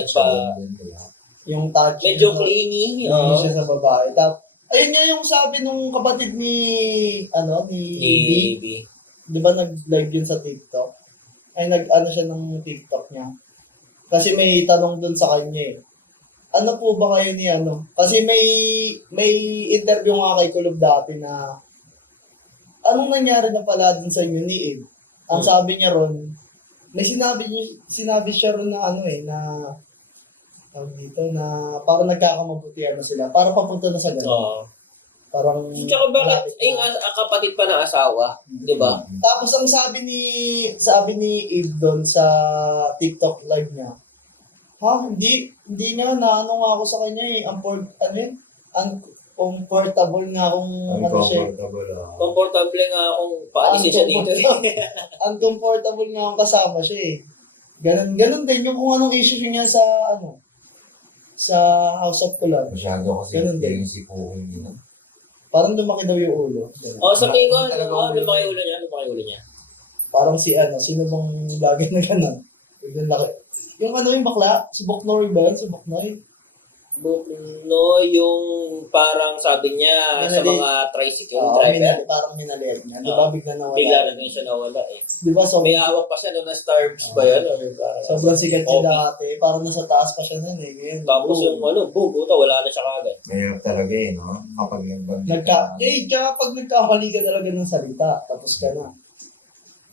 Yung touch. medyo clingy. Hindi siya sa babae. Ayun nga yung sabi nung kapatid ni Ni B. B. Di ba nag-live yun sa TikTok? Ay nag-ano siya ng TikTok niya. Kasi may tanong dun sa kanya eh. Ano po ba kayo ni Kasi may interview nga kay Kulob dati na anong nangyari na pala dun sa inyo ni Ed? Ang sabi niya ron, may sinabi siya ron na na tawag dito na parang nagkakamabutihan na sila. Para papunta na sa ganun. Oo. Parang Tsaka bakit, malapit na. yung kapatid pa ng asawa, di ba? Tapos ang sabi ni Eve doon sa TikTok live niya, hindi nga naano nga ako sa kanya eh, uncomfortable nga akong siya. Komportable nga akong paalisin siya dito eh. Uncomfortable nga akong kasama siya eh. Ganun din yung kung anong issue niya sa sa House of Collab. Masyado kasi Ganun din. yung sipuhin yun. Parang lumaki daw yung ulo. Ganun. Sa tingin ko, Talaga lumaki ulo niya. Parang sino bang lagi na gano'n? Biglang laki. Yung yung bakla, si Boknoy ba yun? Si Boknoy? No, yung parang sabi niya sa Minali- mga tricycle driver, Parang minaliit niya. Di ba bigla nawala? bigla na din siya nawala eh. Di ba May hawak pa siya doon na Starbucks ba yan? Or parang, sobrang sikat niya Okay. dati. Parang nasa taas pa siya nun eh. Ngayon, Tapos boom. yung buta, wala na siya kagad. Mahirap talaga eh, no? Kapag yung bandit. Tsaka pag nagkamali ka talaga ng salita, tapos ka na.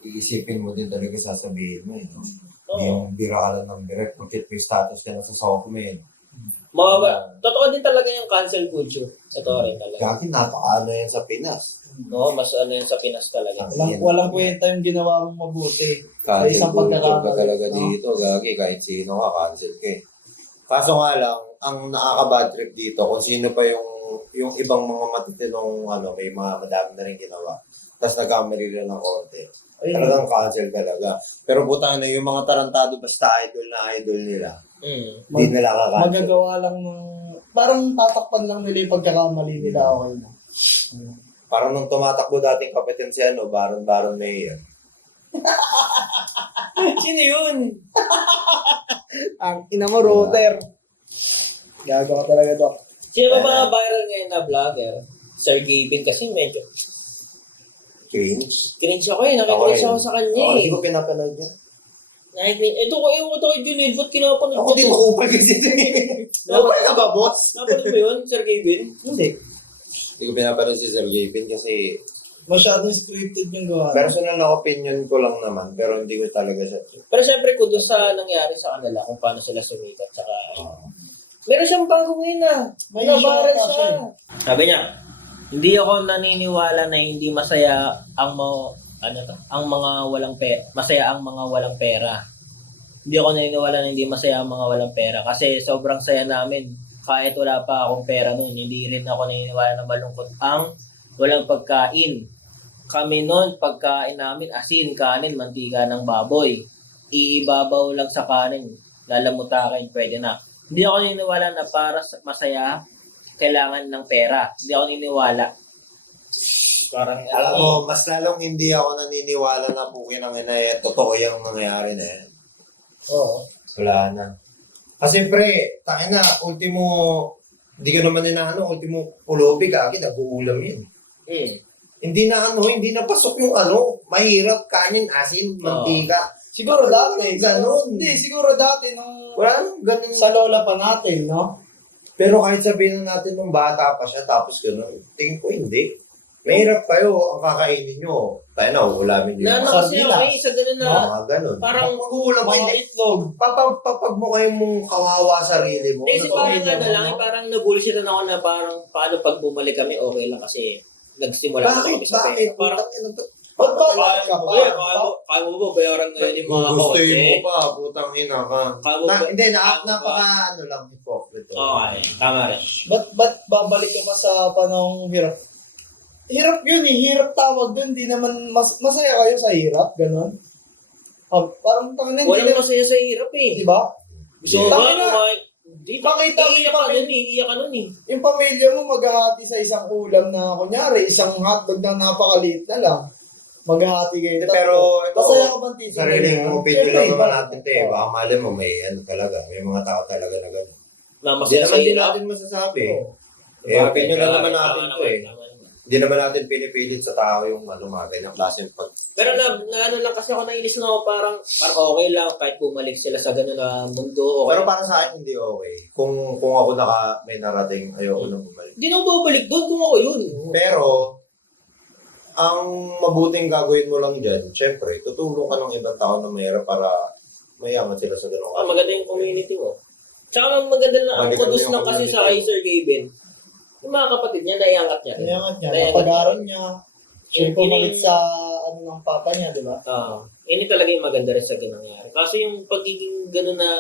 Iisipin mo din talaga sasabihin mo eh, no? Oo. Yung bira ka lang ng bira, bakit may status ka na sa Sokme. Totoo din talaga yung cancel culture. Totoo rin talaga. Gagi, napakaano yan sa Pinas. No, mas yan sa Pinas talaga. Walang kwenta yung ginawa mong mabuti. Cancel isang culture ka pagkakamali, talaga no? dito, Gagi, kahit sino ka, cancel ka eh. Kaso nga lang, ang nakaka-bad trip dito, kung sino pa yung ibang mga matitinong, may mga madami na rin ginawa. Tapos nagkamali rin ng konti. Ayun. Talagang cancel talaga. Pero butang na yung mga tarantado, basta idol nila, hindi nila kakancel. Magagawa lang ng... Parang tatakpan lang nila yung pagkakamali nila. Okay na. Parang nung tumatakbo dating kapitan si Baron Mayer. Sino yun? Ang ina mo, router. Gagawa talaga, Doc. Sino ba mga viral ngayon na vlogger? Sir Gavin kasi medyo Cringe. cringe ako eh. Nakikringe ako sa kanya eh. Hindi ko pinapanood yan. Ito ko, ewan ko kay Junid, ba't kinapanood Ako din makupal kasi. Nakupal ka ba, boss? Napanood mo yun, Sir Gavin? Hindi. Hindi ko pinapanood si Sir Gavin kasi Masyadong scripted yung gawa. personal na opinion ko lang naman, pero hindi ko talaga siya. Pero syempre, kudos sa nangyari sa kanila kung paano sila sumikat. Tsaka, meron siyang bago ngayon May Nabaral issue ata siya. siya. Sabi niya, Hindi ako naniniwala na hindi masaya ang ang mga walang pera. Masaya ang mga walang pera. Hindi ako naniniwala na hindi masaya ang mga walang pera kasi sobrang saya namin kahit wala pa akong pera noon. Hindi rin ako naniniwala na malungkot ang walang pagkain. Kami noon, pagkain namin, asin, kanin, mantika ng baboy. Iibabaw lang sa kanin, lalamutakin, pwede na. Hindi ako naniniwala na para masaya, kailangan ng pera. Hindi ako naniniwala. Parang, Alam mo, mas lalong hindi ako naniniwala na pukin ang ina totoo yung nangyayari na yan. Oo. Wala na. Kasi pre, tangina, ultimo, hindi ka naman ultimo pulubi ka, nag-uulam yun. Hindi na pasok yung mahirap, kanin, asin, mantika. Siguro dati, Ganon. Hindi, siguro dati nung Wala nang ganun. sa lola pa natin, no? Pero kahit sabihin natin nung bata pa siya, tapos gano'n, tingin ko hindi. Mahirap kayo ang kakainin nyo. Tayo na, ulamin nyo. na ano kasi sardinas. okay, sa ganun na, Mga ganun. parang mag-uulam ka, Mga hindi. itlog. Papag mo kayo mong kawawa sarili mo. hindi, kasi parang okay lang, lang, parang nabullshitan ako na parang paano pag bumalik kami, okay lang kasi nagsimula na kami sa Bakit? pera. Parang, Ba't ba ka pa? kaya mo ba bayaran ngayon yung mga Gustuin mo kotse? pa, putang ina ka. Kaya mo ba? Hindi, Kaya mo ba? napaka lang, hypocrite. Okay, tama rin. Ba't babalik ka pa sa panahong hirap? Hirap yun eh, hirap tawag dun. Di naman, masaya kayo sa hirap, gano'n. Parang tangin, Walang masaya sa hirap eh. di ba? Gusto mo Tama ba? na. Di Pakita mo iiyak yung ka nun eh. Iiyak ka nun eh. Yung pamilya mo maghahati sa isang ulam na, kunyari, isang hotdog na napakaliit na lang. Maghahati kayo. Pero ito, Masaya ka bang tito? sariling opinion lang Siyempre, naman iba. natin ito eh. Baka mali mo, may talaga. May mga tao talaga na gano'n. Na Hindi masaya sa naman din hirap. natin masasabi. Oo. Opinion lang naman Tama natin to naman, eh. tama naman. Hindi naman natin pinipilit sa tao yung mga ganyang klaseng pag... Pero ano lang kasi ako nainis na ako parang okay lang kahit bumalik sila sa gano'n na mundo. Pero Okay. para sa akin, hindi okay. Kung ako may narating, ayoko nang bumalik. Hindi na ako babalik doon kung ako yun. Pero, ang mabuting gagawin mo lang dyan, syempre, tutulong ka ng ibang tao na mayroon para mayaman sila sa ganun. Maganda yung community mo. Tsaka maganda na, ang Balikan mo kudos yung lang kasi community. sa kay Sir Gaben, yung mga kapatid niya, naiangat niya. Kailangan niya, Kaya- napag-aral niya. Siya Ini- pumalit sa ng papa niya, di ba? Ini talaga yung maganda rin sa nangyari. Kaso yung pagiging gano'n na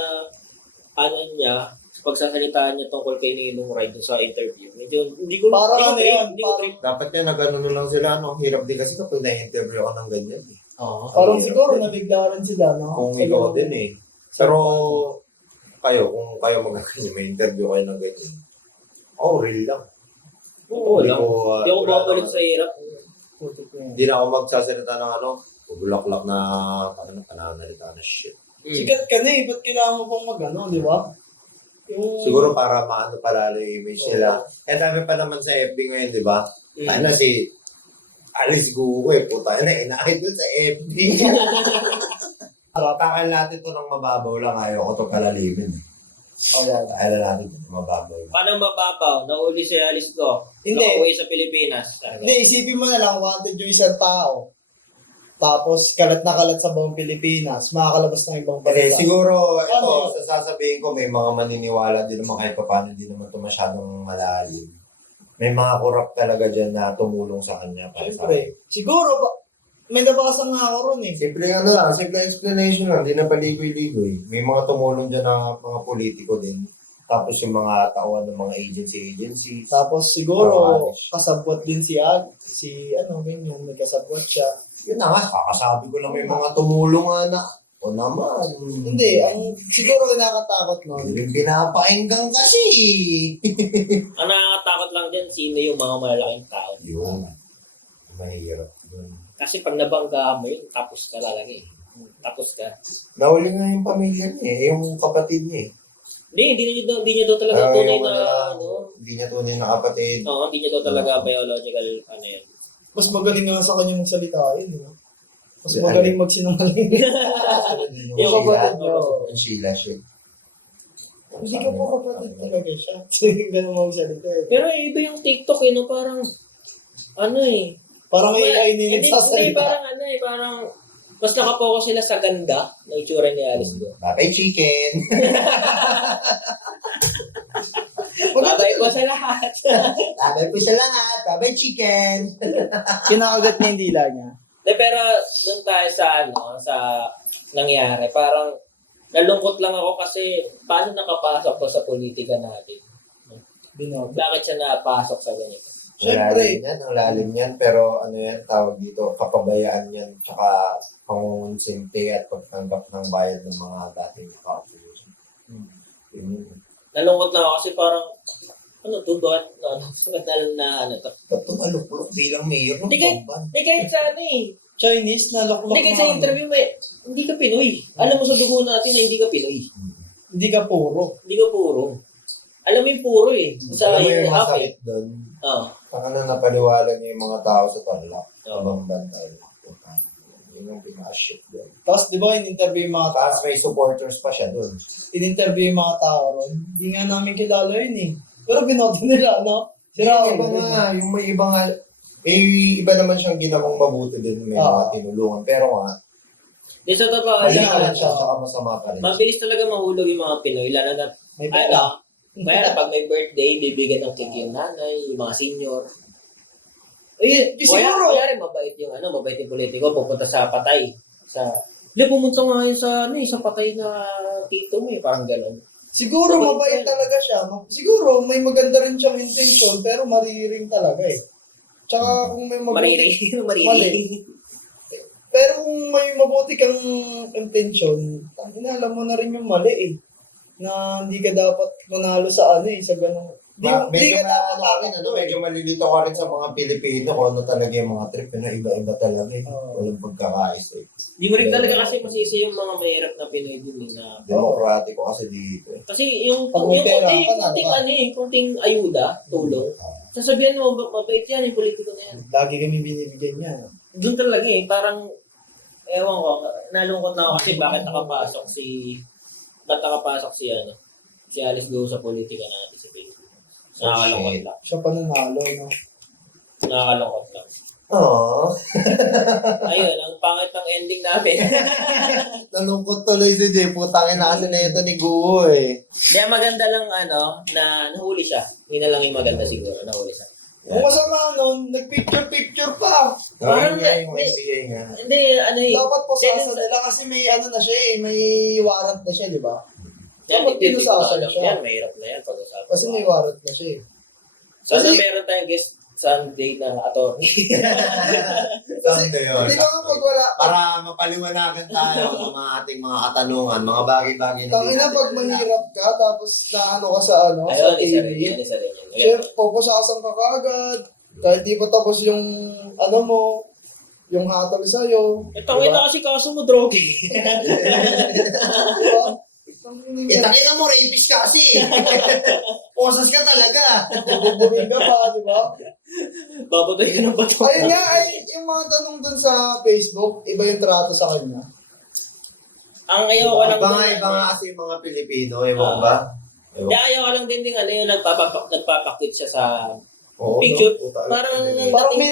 niya, pagsasalitaan niya tungkol kay Ninong Ride sa interview, medyo hindi ko Parang ano trip, yun, hindi ko trip. Dapat yan, nag-ano lang sila, hirap din kasi kapag na-interview ako ng ganyan. Eh. Oo. Parang Ang siguro hirap din. nabigla rin sila, no? Kung Sa ikaw ganun. din eh. Pero, kung kayo magkakanyo, may interview kayo ng ganyan. Oh, real lang. Oo lang. ko, Hindi ako wala babalik naman. sa hirap. Putik na yun. Hindi na ako magsasalita ng bulaklak na, pananalita na shit. Sikat ka na eh, ba't kailangan mo pang mag-ano, di ba? Yung... Siguro para maano palalo yung image nila. Eh, dami pa naman sa FB ngayon, di ba? Tayo na si Alice Gugo eh. Puta na, ina-idol sa FB. Takan natin to ng mababaw lang. Ayaw ko to palalimin. Oh, yan. Tayo na natin to ng mababaw lang. Paano mababaw? Nahuli si Alice ko. Hindi. Nakauwi sa Pilipinas. Hindi, isipin mo na lang, wanted yung isang tao. Tapos, kalat na kalat sa buong Pilipinas. Makakalabas ng ibang Okay, balita. siguro ito, Ano? sasabihin ko may mga maniniwala din naman kahit paano hindi naman ito masyadong malalim. May mga corrupt talaga dyan na tumulong sa kanya. Para sa Siyempre. Siguro, may nabasa nga ako ron eh. simple simple explanation lang, di na paligoy-ligoy. May mga tumulong dyan na mga politiko din. Tapos yung mga tauhan ng mga agencies. Tapos siguro, Ayos. kasabwat din ganyan, may kasabwat siya. Yun na nga, kakasabi ko lang may mga tumulong nga na. O naman. Hindi, ang siguro kinakatakot nun. Hindi pinapakinggan kasi. Ang nakakatakot lang dyan, sino yung mga malalaking tao. Yun. Mahirap. Yun. Kasi pag nabangga mo yun, tapos ka talaga eh. Tapos ka. Nahuli nga yung pamilya niya eh, yung kapatid niya eh. Hindi niya daw talaga tunay na, Hindi niya tunay na kapatid. Oo, hindi niya daw talaga biological, yun. Mas magaling nga sa kanya magsalita yun. No? Mas Ano? magaling magsinungaling. Yung Yung Sheila. kapatid niya. Yung Sheila shit. Hindi ka po kapatid talaga siya. Ganun magsalita eh. Pero iba yung TikTok eh, no? Parang, Parang AI Hindi, nagsasalita. parang, mas nakapokus sila sa ganda na itsura ni Alice do. Batay chicken. Babay po sa lahat. Babay po sa lahat. Babay chicken. Kinakagat niya yung dila niya. De, pero doon tayo sa sa nangyari. Parang nalungkot lang ako kasi paano nakapasok to sa politika natin? Binobo. Bakit siya napasok sa ganito? Siyempre. Ang lalim yan. Pero ano yan, tawag dito, kapabayaan yan. Tsaka pangungunsinte at pagtanggap ng bayad ng mga dating naka-opposition. Yun. Nalungkot lang ako kasi parang ano to, bakit na to? Ba't tumaluk-luk bilang mayor ng Hindi kahit- Bamban? Hindi kahit sa ano eh. Chinese na loklok. Hindi kahit sa interview hindi ka Pinoy. Alam mo sa dugo natin na hindi ka Pinoy. Hindi ka puro. Hindi ka puro. Alam mo yung puro eh. Sa Alam mo yung half masakit doon? Oo. Saka na napaliwalan niyo yung mga tao sa Tarlac. Oo. Bamban Tarlac. Yun yung pinaka-shit doon. Tapos, di ba, in-interview yung mga tao. Tapos may supporters pa siya doon. In-interview yung mga tao ron. Hindi nga namin kilala yun eh. Pero binoto nila, no? Si Raul. Yung iba nga, yung may iba nga, iba naman siyang ginawang mabuti din, may mga tinulungan. Pero nga, Di sa totoo mali lang, ka lang siya, saka masama ka rin. mabilis talaga mahulog yung mga Pinoy. Lalo na, May pera. kaya pag may birthday, bibigyan ng cake yung nanay, yung mga senior. Eh, siguro. Kaya rin mabait yung politiko, pupunta sa patay. Pumunta nga yun sa patay na tito mo eh, parang gano'n. Siguro Mabait mabait yan. talaga siya. Siguro may maganda rin siyang intention pero mariring talaga eh. Tsaka kung may mabuti, Mariring. pero kung may mabuti kang intention, alam mo na rin yung mali eh. Na hindi ka dapat manalo sa sa ganung. Hindi Medyo ka dapat medyo malilito ka rin sa mga Pilipino kung ano talaga yung mga trip na iba-iba talaga eh. Oo. Walang pagkakais eh. Di mo rin talaga kasi masisi yung mga mahirap na Pinoy dun eh, na Demokratiko kasi dito eh. kasi yung Pag may pera ka, kunting ayuda, tulong. Sasabihan mo, mabait yan, yung politiko na yan. Lagi kami binibigyan niya. Doon talaga eh, parang, ewan ko, nalungkot na ako kasi bakit nakapasok si Alice Go sa politika natin sa Pilipinas. Nakakalungkot lang. Siya pa nanalo, no? Nakakalungkot lang. Oo. Ayun, ang pangit ng ending namin. Nalungkot tuloy si Jay. Putangin na kasi na ito ni Guo eh. Kaya maganda lang na nahuli siya. Yun na lang yung maganda siguro, nahuli siya. Kung masama nun, nagpicture-picture pa. Parang Yung NBA nga. Hindi, Dapat posasa nila kasi may na siya eh, may warrant na siya, di ba? Yan, Dapat hindi ko pinusasan alam. siya. Yan, mahirap na yan pag-usapan. Kasi may warrant na siya eh. Sana Kasi- meron tayong guest Sunday na attorney. Sunday yun. Di ba pag wala, Para mapaliwanagan tayo sa mga ating mga katanungan, mga bagay-bagay na tangina pag mahirap ka, tapos naano ka sa sa Ayun, isa rin TV, yan, isa rin yan. Chef, pupusasan ka kagad. Kahit di pa tapos yung, mo, yung hatol sa'yo. Ito na kasi kaso mo, drogi. Diba? Itangin mo, rapist ka kasi. Posas ka talaga. Bubugin ka pa, di ba? Babagay ka ng bato. Ayun nga, yung mga tanong dun sa Facebook, iba yung trato sa kanya. Ang ayaw ko lang Iba nga kasi yung mga Pilipino, ewan ba? Hindi, ayaw ko lang din yung nagpapakwit siya sa Oo, picture. no? Parang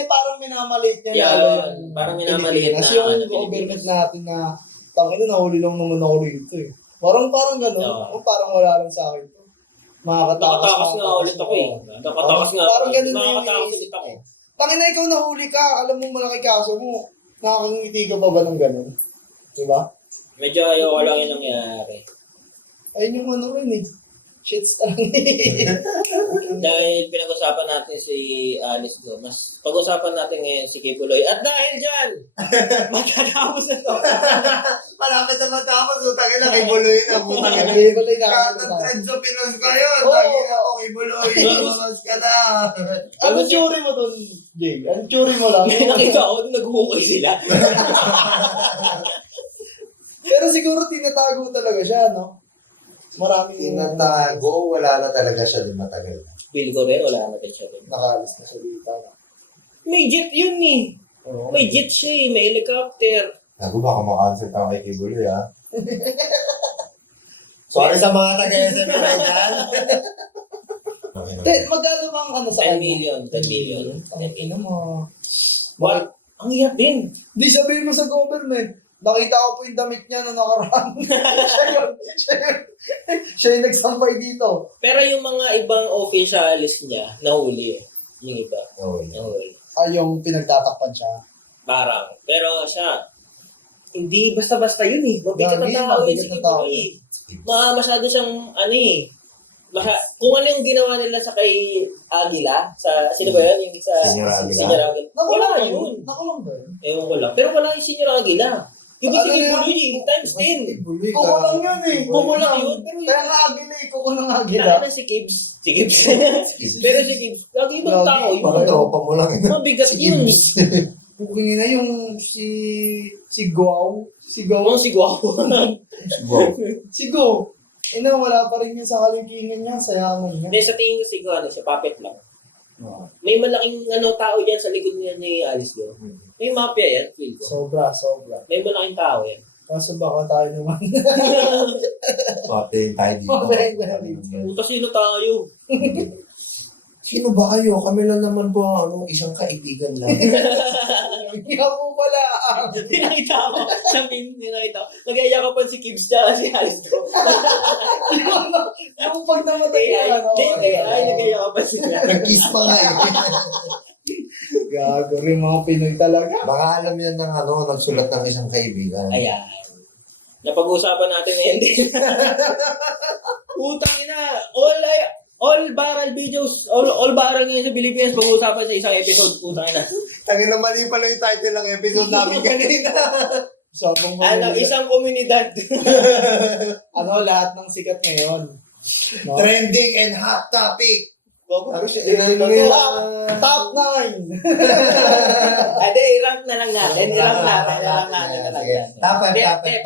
Parang minamaliit niya Yeah, lalo yung parang minamaliit Pilipinas. na, Yung government natin na tangina nahuli lang naman ako rito eh. Parang gano'n. Oo. Parang wala lang sa akin to. nakatakas nga ulit ako eh. Nakatakas nga. Parang ganun na yung Nakatakas iniisip ulit ako. ko. Tangina ikaw nahuli ka, alam mo malaki kaso mo. Nakakangiti ka pa ba ng gano'n? Diba? Medyo ayaw ko lang yung nangyari. Ayun yung ano rin eh. Shits talaga Dahil pinag-usapan natin si Alice Go, mas pag-usapan natin ngayon si Kibuloy. At dahil dyan, matatapos na to. Malapit na matapos, utangin na kay Buloy na, utangin na. Kibuloy na. Katag-thread sa Pinos kayo, Oo. tangin ako kay Buloy, lumabas ka na. Ano theory mo doon, Jay? Ano theory mo lang? May nakita ako, naghuhukay sila. Pero siguro tinatago talaga siya, no? Maraming Tinatago, wala na talaga siya din matagal. Feel ko rin, wala natin siya din. nakaalis na siya dito. May jet yun eh. Oo. May jet siya eh, may helicopter. Naku, baka makancel ka kay Kibuloy, ha? Sorry sa mga taga-SM na dyan. Magkano bang ano sa 10 kanya? million, 10 million. Ang ina mo. What? Ang hirap din. Di sabihin mo sa government. Nakita ko po yung damit niya na nakaraan. Siya yung nagsampay dito. Pero yung mga ibang officialis niya, nahuli eh. Yung iba, Oo. nahuli. Yung pinagtatakpan siya. Parang. Pero siya, hindi basta-basta yun eh. Mabigat na Gagi, tao yun mabigat si na Kim tao. Boy eh. Masyado siyang, ano eh. Kung ano yung ginawa nila sa kay Aguila, sa, sino ba yun? Yung sa Senior Aguila. Senior Aguila. Wala yun. Nakulong ba yun? Ewan ko lang. Pero wala yung Senior Aguila. Yung Ano si Kim yun? Boy times 10. Kukulang yun eh. Kukulang yun. Pero Kaya nga agila eh. Kukulang agila. Kaya na si Gibbs. Si Gibbs. Pero si Gibbs, lagi ibang Lagi, tao yun. Parang tropa mo lang. Mabigat yun. Bukingin na yung si Guaw. Si Guaw. Ang si Guapo. Wow. Si Go. Wala pa rin yun sa kalingkingan niya. Sayangan niya. Hindi, sa tingin ko si Guapo, siya puppet lang. May malaking tao dyan sa likod niya ni Alice Go. May mafia yan, feel ko. Sobra. May malaking tao yan. Kaso baka tayo naman. Pati tayo dito. Pati tayo dito. Puta, sino tayo? Sino ba kayo? Kami lang naman po isang kaibigan lang. Hindi ako pala. Pinakita ko. Sa meme, pinakita ko. Nag-aiya ka pa si Gibbs niya si Alice Go. Yung pag namatay ka, Nag-aiya ka pa siya. Nag-kiss pa nga eh. Gago rin mga Pinoy talaga. Baka alam yan ng nagsulat ng isang kaibigan. Ayan. Napag-uusapan natin ngayon din. Putang ina. All viral videos, all viral ngayon sa Pilipinas, pag-uusapan sa isang episode. Putang ina. Tangin na mali pala yung title ng episode namin kanina. Sabong Isang komunidad. lahat ng sikat ngayon. No? Trending and hot topic. Ano siya? Top 9! Ade, i-rank na lang natin. I-rank natin.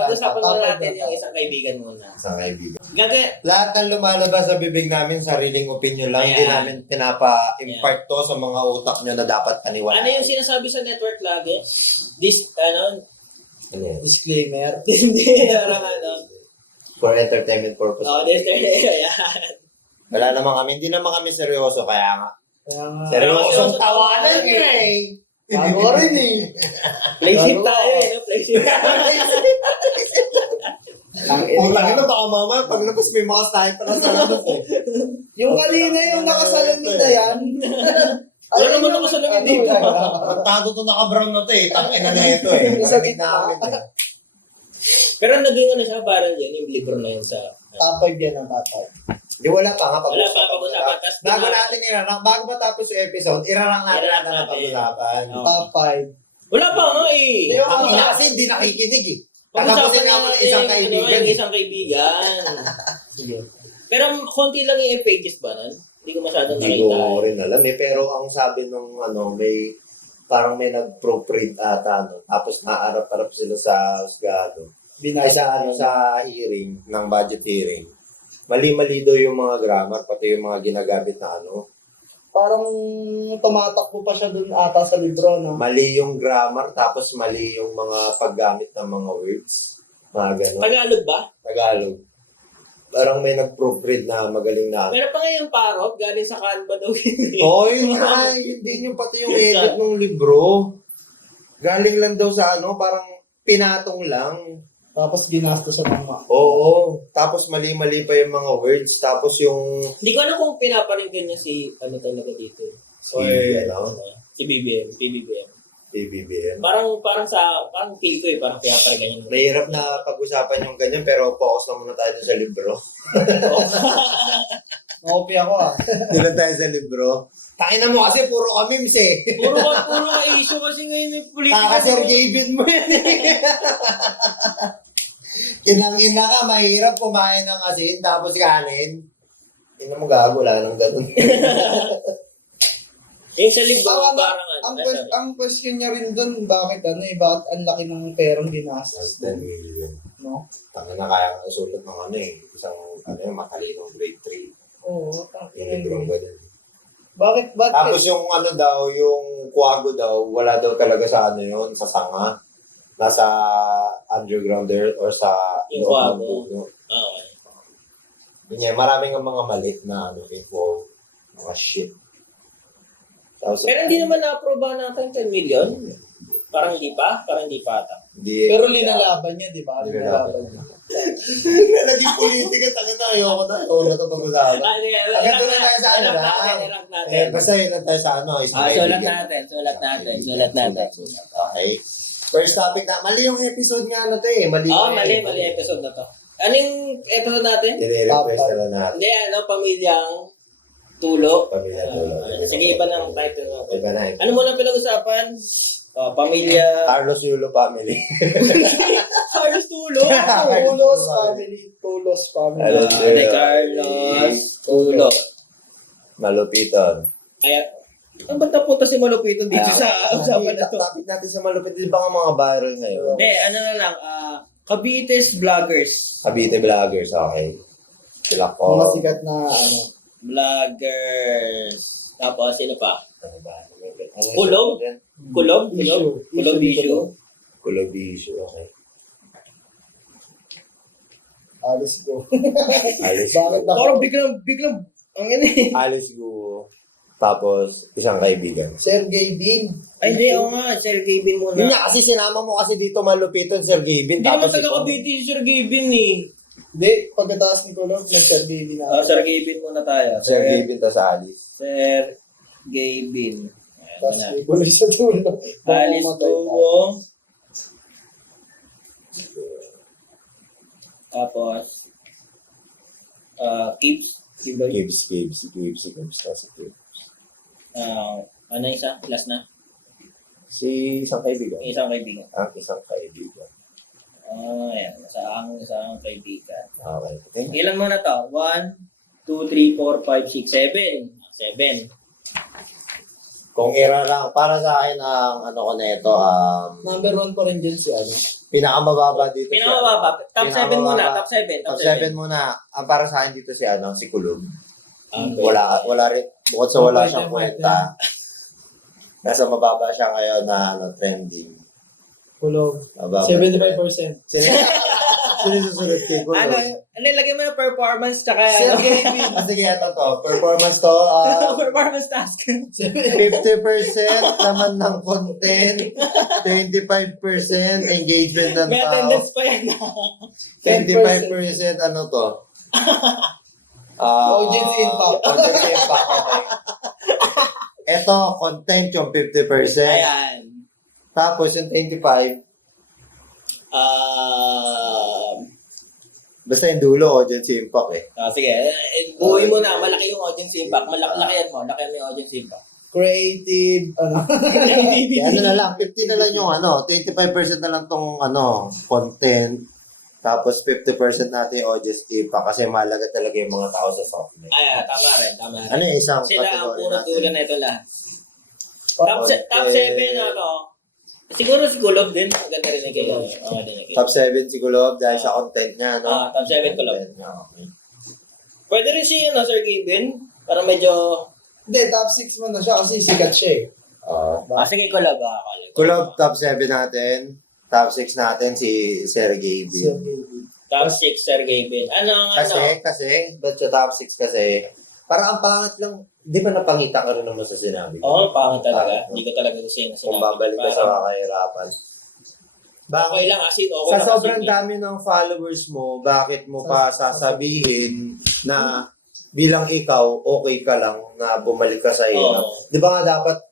Pag-usapan muna natin yung isang kaibigan muna. Isang kaibigan. Gaga, Lahat ng lumalabas sa bibig namin, sariling opinion lang. Hindi Ayan. namin pinapa-impart to sa mga utak nyo na dapat paniwalaan. ano yung sinasabi sa network lagi? Ano yan? Disclaimer. Hindi, parang For entertainment purpose. Ayan. Wala naman kami. Hindi naman kami seryoso. Kaya nga. Kaya nga. Seryosong tawanan nyo eh. Bago rin eh. Playship tayo no? Playship. Putang ina, baka mamaya paglabas may mga sniper na sa labas eh. Yung kanina yung nakasalamin na yan. Wala naman nakasalamin dito. Pagtado to naka-brown na to eh. Tangin na ito eh. Sa Narinig gitna. namin eh. Pero naging siya, parang yan, yung libro na yun sa... Tapag yan ang tatay. Di wala pa nga Wala pa pag-usapan. Tas Bago natin irarang, bago matapos yung episode, irarang natin Irarang natin ang natin. pag-usapan. Oo. Top 5. Wala pa nga eh. Ang ina kasi hindi nakikinig eh. Pag-usapan Tatapusin nga ako ng isang natin, kaibigan. yung isang kaibigan. Sige. Pero konti lang yung pages ba nun? Hindi ko masyadong Hindi nakita. ko rin alam eh. Pero ang sabi nung may parang may nag-proofread ata tapos naarap-arap sila sa husgado. Ay sa hearing, ng budget hearing. Mali-mali daw yung mga grammar, pati yung mga ginagamit na Parang tumatakbo pa siya dun ata sa libro, no? Mali yung grammar, tapos mali yung mga paggamit ng mga words. Mga gano'n. Tagalog ba? Tagalog. Parang may nag-proofread na magaling na. Meron pa nga yung parot, galing sa Canva daw yun eh. Oo, yun nga. Yun din yung pati yung edit ng libro. Galing lang daw sa parang pinatong lang. Tapos ginastos sa mga. Oo. Tapos mali-mali pa yung mga words. Tapos yung... Hindi ko alam kung pinaparinggan niya si talaga dito. Si Si BBM, PBBM. PBBM. Parang feel ko parang pinaparinggan niya. Mahirap na pag-usapan yung ganyan, pero focus na muna tayo dun sa libro. Ngopi ako Doon tayo sa libro. Takin mo kasi puro ka memes eh. Puro ka issue kasi ngayon yung politika. Sir David mo yan eh. Inang-ina ka, mahirap kumain ng asin, tapos kanin. Ina mo gago, wala nang ganun. Yung sa libro, parang ang question niya rin dun, bakit bakit ang laki ng perang ginastos? 10 million. No? Tanga na kaya ang sulat ng isang matalinong grade 3. Oo, Yung librong ganun. Bakit? Tapos yung daw, yung kwago daw, wala daw talaga sa yun, sa sanga. Nasa underground there or sa Yung loob ng kwago. puno. Okay. Yun yan, maraming ang mga mali na info. Mga shit. Tapos, Pero hindi naman na-approve natin 10 million. Parang hindi pa ata. Hindi. Pero linalaban niya, di ba? Linalaban Linalaban niya. Naging politika, taga na. Ayoko na ito pag-usapan. Agad ko na tayo sa ano na. Ilang natin. Basta yun lang tayo sa ano. Sulat natin. Okay. First topic na. Mali yung episode nga to eh. Mali episode na to. Anong episode natin? Dire-request na lang natin. Hindi, pamilyang tulo. Pamilya tulog. Sige, iba ng title mo. Iba na. Ano mo lang pinag-usapan? Pamilya... Carlos Yulo family. Carlos Tulo. Tulos family. Tulos family. Hello, sir. Carlos Tulo. Malupiton. Kaya, ang ba't napunta si Malupito dito sa usapan na to? Topic natin sa Malupit. Di ba nga mga viral ngayon? Hindi, ano na lang, Cavites Vloggers. Cavite Vloggers, okay. Sila ko. Mga sikat na ano. Vloggers. Tapos, sino pa? Ano ba? Kulog? Kulob Issue. issue. Kulog issue, okay. Alis ko. Alice Bakit Go. Parang biglang, ang ini. Alice Go. Tapos, isang kaibigan. Sergey Bin. Ay, hindi, oo nga, Sir Gavin Yun muna. nga, kasi sinama mo kasi dito Malupiton, Sir Gavin. Hindi naman Tapos taga Cavite si Sir Gavin eh. Hindi, pagkataas ni Kulog, nag-Sergey Bin na. Sir Gavin muna tayo. Sir Gavin ta sa Alice. Sir Gavin. Ayan Tapos na. may kulay sa tulo. Alice Tubo. Tapos, Kips. Gibbs kasi Gibbs. Ano isa? Last na? Si isang kaibigan. Isang kaibigan. Ang isang kaibigan. Ayan. Isang kaibigan. Okay. Okay. Ilan mo na to? 1, 2, 3, 4, 5, 6, 7. 7. Kung era lang, para sa akin ang ano ko na ito, Number 1 pa rin dyan si ano. pinakamababa dito si Pinakamababa. Top 7 muna. Pinakamababa. Top 7. Top 7 muna. Ang para sa akin dito si si Kulog. Okay. Wala rin, bukod sa wala Okay, siyang okay. kwenta. Nasa mababa siya ngayon na trending. Kulog. Mababa. 75%. Sino susunod kay Kulog? Lagay mo na performance tsaka Sergey Bin. Sige, to. Performance to. performance task. 50% laman ng content, 25% engagement ng May tao, attendance pa yan. 25% ano to? Audience impact. Audience impact, okay. Ito, content yung 50%. Ayan. Tapos yung 25%, basta yung dulo, audience impact eh. Sige. Buuin mo na. Malaki yung audience impact. Lakayan mo. Lakayan mo yung audience impact. Creative, ano. Kaya ano na lang, 50 na lang yung 25% na lang tong content. Tapos 50% natin yung audience impact kasi mahalaga talaga yung mga tao sa software. Ayan. Tama rin. Ano yung isang Sila ang category puro natin? dulo na ito lahat. Content. Top 7 siguro si Kulob din. Maganda rin kayo. Top 7 si Kulob dahil sa content niya, no? Top 7 Kulob. Content niya, okay. Pwede rin si Sir Gavin. Para medyo... Hindi, top 6 mo na siya kasi sikat siya eh. sige, Kulob. Kulob, top 7 natin. Top 6 natin si Sir Gavin. Sergey Bin. Top 6 Sir Gavin. Kasi, ba't siya top 6 kasi, parang ang pangit lang, di ba napangita ka rin naman sa sinabi ko? Oo, pangit talaga. Ah, Hindi ko talaga gusto yung Kung babalik ka sa kahirapan. Okay lang, as in, okay Sa lang. sobrang dami ng followers mo, bakit mo pa sasabihin na bilang ikaw, okay ka lang na bumalik ka sa hirap? Oo. Di ba nga dapat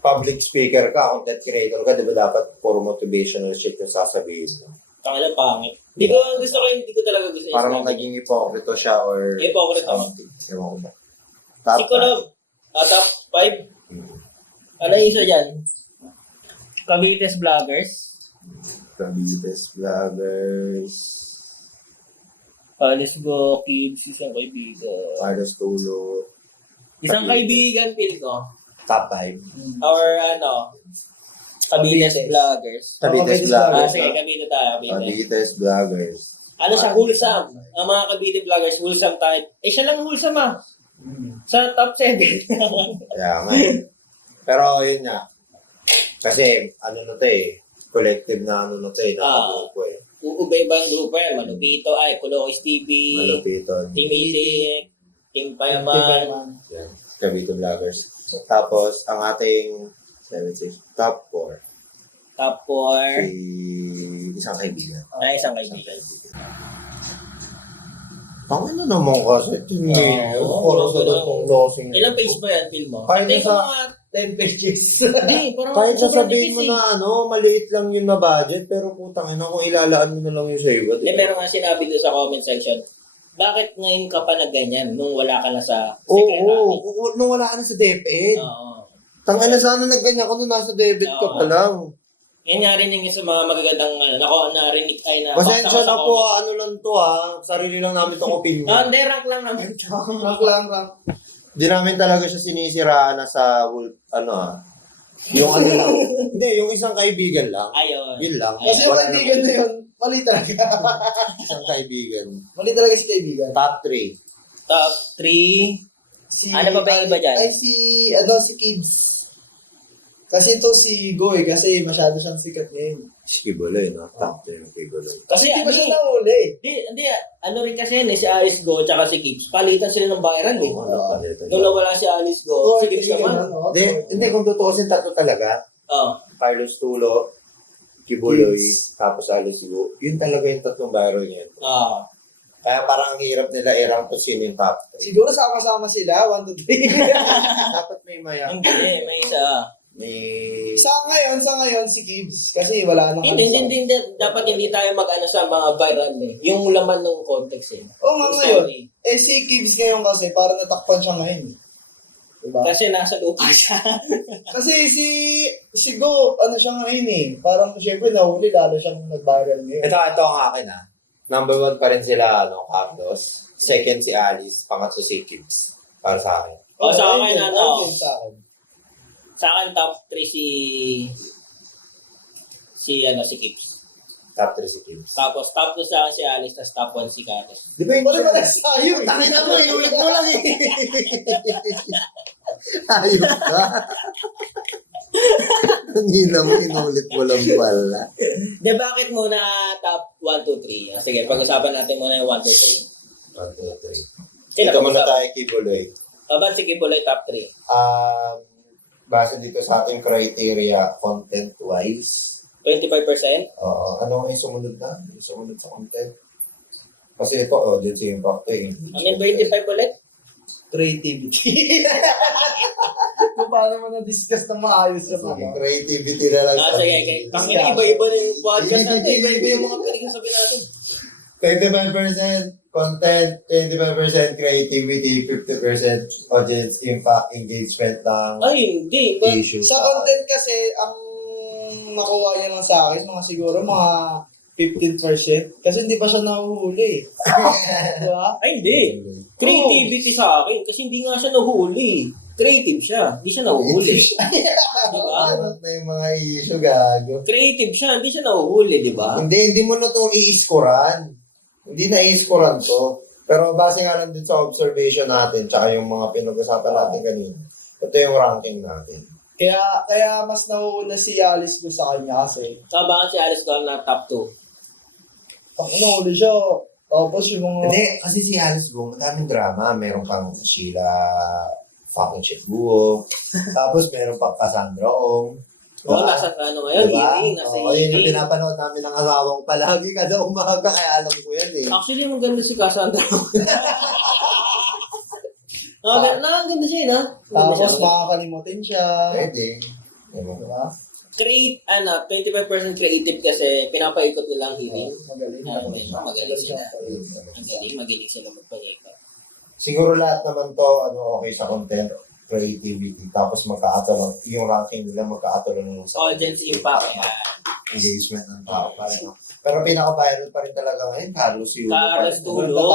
public speaker ka, content creator ka, di ba dapat puro motivational shit yung sasabihin mo? Tangan pangit. Hindi ko talaga gusto yung Parang sinabi niya. naging hipokrito siya or Hipokrito. something. Ewan ko ba. Si Kulob, top 5. Ano yung isa dyan? Cavites Vloggers. Cavites Vloggers. Let's go, kids. Isang kaibigan. Carlos Tulo. Isang kaibigan, feel ko. Top 5. Or Cavites Vloggers. Cavites Cavites Vloggers. Sige, Cavite tayo. Cavite. Cavites Vloggers. Ano siya, wholesome. Ang mga Cavite Vloggers, wholesome type. Siya lang wholesome Sa top 7. Kaya nga eh. Pero yun nga. Kasi ano na to eh. Collective na ano na to eh. Nakagrupo eh. Iba-ibang grupo yan. Malupito, Kulokis TV, Malupiton. Team Itik, Team Team Payaman. Payaman. Yan. Cavite Vloggers. Tapos ang ating 7-6. Top 4. Top 4. Isang kaibigan. Isang kaibigan. Tangin na naman kasi. Parang sa itong losing. Ilang page ba yan, film mo? Kahit Tingin ko nasa- mga 10 pages. Hindi, parang Kahit sobrang sasabihin mo tipis eh. na maliit lang yun na budget, pero putang ina kung ilalaan mo na lang yung sa iba. Hindi, meron nga sinabi doon sa comment section, bakit ngayon ka pa na ganyan nung wala ka na sa Oo, secretary? nung wala ka na sa DepEd. Oo. Tangin na sana nagganyan ko nung nasa debit ka pa lang. Yan nga rin yung sa mga magagandang, narinig ay na. Pasensya na po, ano lang to sarili lang namin itong opinion. Hindi, rank lang naman. Rank lang. Hindi namin talaga siya sinisiraan na sa, yung ano lang. Hindi, yung isang kaibigan lang. Ayun. Yun lang. Kasi yung Wala kaibigan na yun, mali talaga. Isang kaibigan. Mali talaga si kaibigan. Top 3. Top 3. Ano pa ba yung iba dyan? Ay, si Kibbs. Kasi ito si Goy, kasi masyado siyang sikat ngayon. Si Kibuloy, no? Top 3 yung Kibuloy. Kasi Hindi ba siya nahuli? Hindi, ano rin kasi yun si Alice Go tsaka si Gibbs. Palitan sila ng viral eh. Nung nawala si Alice Go, si Gibbs naman. Hindi, kung tutuusin tatlo talaga, Oo. Carlos Tulo, Kibuloy, Kids. tapos Alice Go, yun talaga yung tatlong viral niya. Oo. Kaya parang ang hirap nila irang kung sino yung top 3. Siguro sama-sama sila, 1, 2, 3. Dapat may maya. Hindi, may isa. May... sa ngayon, si Kibbs. Kasi wala nang Hindi. Dapat hindi tayo mag-ano sa mga viral eh. Yung laman ng context eh. Oo nga Yung ngayon. story. Si Kibbs ngayon kasi, parang natakpan siya ngayon. Diba? Kasi nasa lupa siya. Kasi si Go, ano siya ngayon eh. Parang syempre nahuli, lalo siyang nag-viral ngayon. Ito ang akin Number 1 pa rin sila, Carlos. Second si Alice. Pangatlo si Kibbs. Para sa akin. Sa akin, ayun din, ano? ayun din sa akin. Sa akin, top 3 si Kips. Top 3 si Kibbs. Tapos, top 2 sa akin si Alice, tapos top 1 si Carlos. Di ba yung Wala ba nagsayo eh? Tangin na mo, inulit mo lang eh. Ayop ka. Ang hina mo, inulit mo lang pala. De, bakit muna top 1, 2, 3? Sige, pag-usapan natin muna yung 1, 2, 1, 2, 3. Sino Ito muna pag-usapan? tayo, Kibuloy. 3. Ba't si Kibuloy top 3? Base dito sa ating criteria, content-wise, 25%? ano ang sumunod na? Yung sumunod sa content. Kasi ito, audience impact eh. I mean, 25 ulit? Creativity. Kung paano mo na-discuss na maayos siya pa. Sige, creativity na lang. Sige, okay. Tangina, iba-iba na yung podcast natin. Iba-iba yung mga pinagsasabi natin. 25% content, 25% creativity, 50% audience impact, engagement ng Ay, hindi. issue. Sa content kasi, ang nakuha niya lang sa akin, mga 15%. Kasi hindi pa siya nahuhuli. Diba? Ay, hindi. Creativity sa akin. Kasi hindi nga siya nahuhuli. Creative siya. Hindi siya nahuhuli. Diba? Ano na yung mga issue, gago. Creative siya. Hindi siya nahuhuli, di ba? Hindi mo na ito i-scorean. Hindi na i-scorean to. Pero base nga lang din sa observation natin, tsaka yung mga pinag-usapan natin kanina, ito yung ranking natin. Kaya mas nahuhula si Alice ko sa kanya kasi. Bakit si Alice Gall na top 2? Ang nahuli siya. Tapos yung mga... Hindi, kasi si Alice Go, madaming drama. Meron pang Sheila fucking Chebuo. Tapos meron pang Cassandra Ong. Oo, nasa ano ngayon? Hearing. Nasa Oo, yun yung hearing. pinapanood namin ng asawa ko palagi kada umaga, kaya alam ko yan eh. Actually, maganda si Cassandra. Ang ganda siya yun, ha? Maganda Tapos siya. makakalimutin siya. Pwede. Diba? Diba? 25% creative kasi pinapaikot nila ang hearing. Magaling. Magaling sila. Magaling sila magpaikot. Siguro lahat naman to, okay sa content, creativity, tapos magkaatulong, yung ranking nila magkaatulong sa Audience impact. Yan. engagement ng tao pa rin. Pero pinaka-viral pa rin talaga ngayon, Carlos Yulo. Carlos Tulo.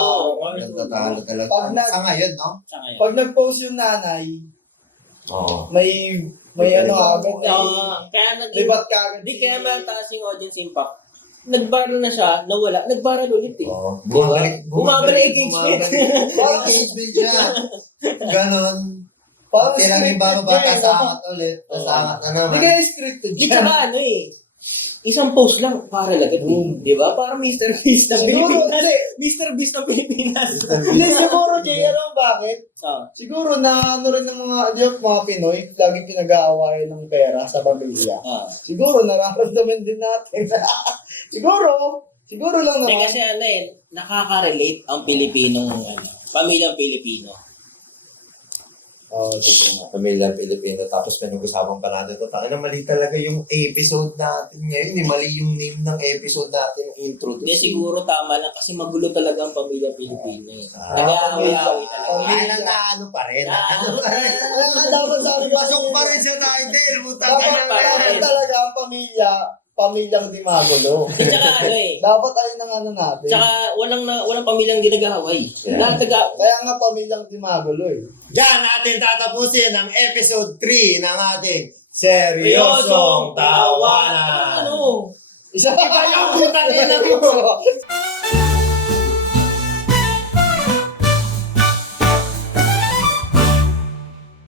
Nagtatalo talaga. Pag nag- Sa ngayon, no? Sa ngayon. Pag nag-post yung nanay, Oo. may agad Kaya libat ka agad. Hindi kaya mataas yung audience impact. Nag-viral na siya, nawala. Nag-viral ulit eh. Oo. Bumabalik engagement. Bumabalik engagement siya. Ganon. Parang Kailangan yung scripted bago ba, siya, kasangat ulit. Kasangat na naman. Hindi kaya scripted Di siya. tsaka ano eh. isang post lang, para agad. Boom. Di ba? Para Mr. Beast ng Siguro, Pilipinas. hindi. Mr. Beast ng Pilipinas. Hindi, siguro, Jay, alam mo bakit? Ah. Siguro na ano rin ng mga Pinoy, lagi pinag-aawayan ng pera sa pamilya. Ah. Siguro, nararamdaman din natin. siguro lang Hindi naman. kasi nakaka-relate ang Pilipinong, pamilyang Pilipino. Sige nga. Pamilyang Pilipino. Tapos pinag-usapan pa natin ito. Mali talaga yung episode natin ngayon. Mali yung name ng episode natin, introduce. Hindi, siguro tama lang kasi magulo talaga ang pamilyang Pilipino. Ah, Nag-aaway-aaway talaga. Ay, ano pa rin. Dapat sabi ko, Pasok pa rin sa title. dapat talaga ang pamilyang di magulo. At saka Dapat ayun ang ano natin. tsaka walang pamilyang di nag-aaway. Yeah. Lahat Kaya nga pamilyang di magulo eh. Diyan natin tatapusin ang episode 3 ng ating Seryosong Tawanan. Ano? Isa Iba yung putang ina mo.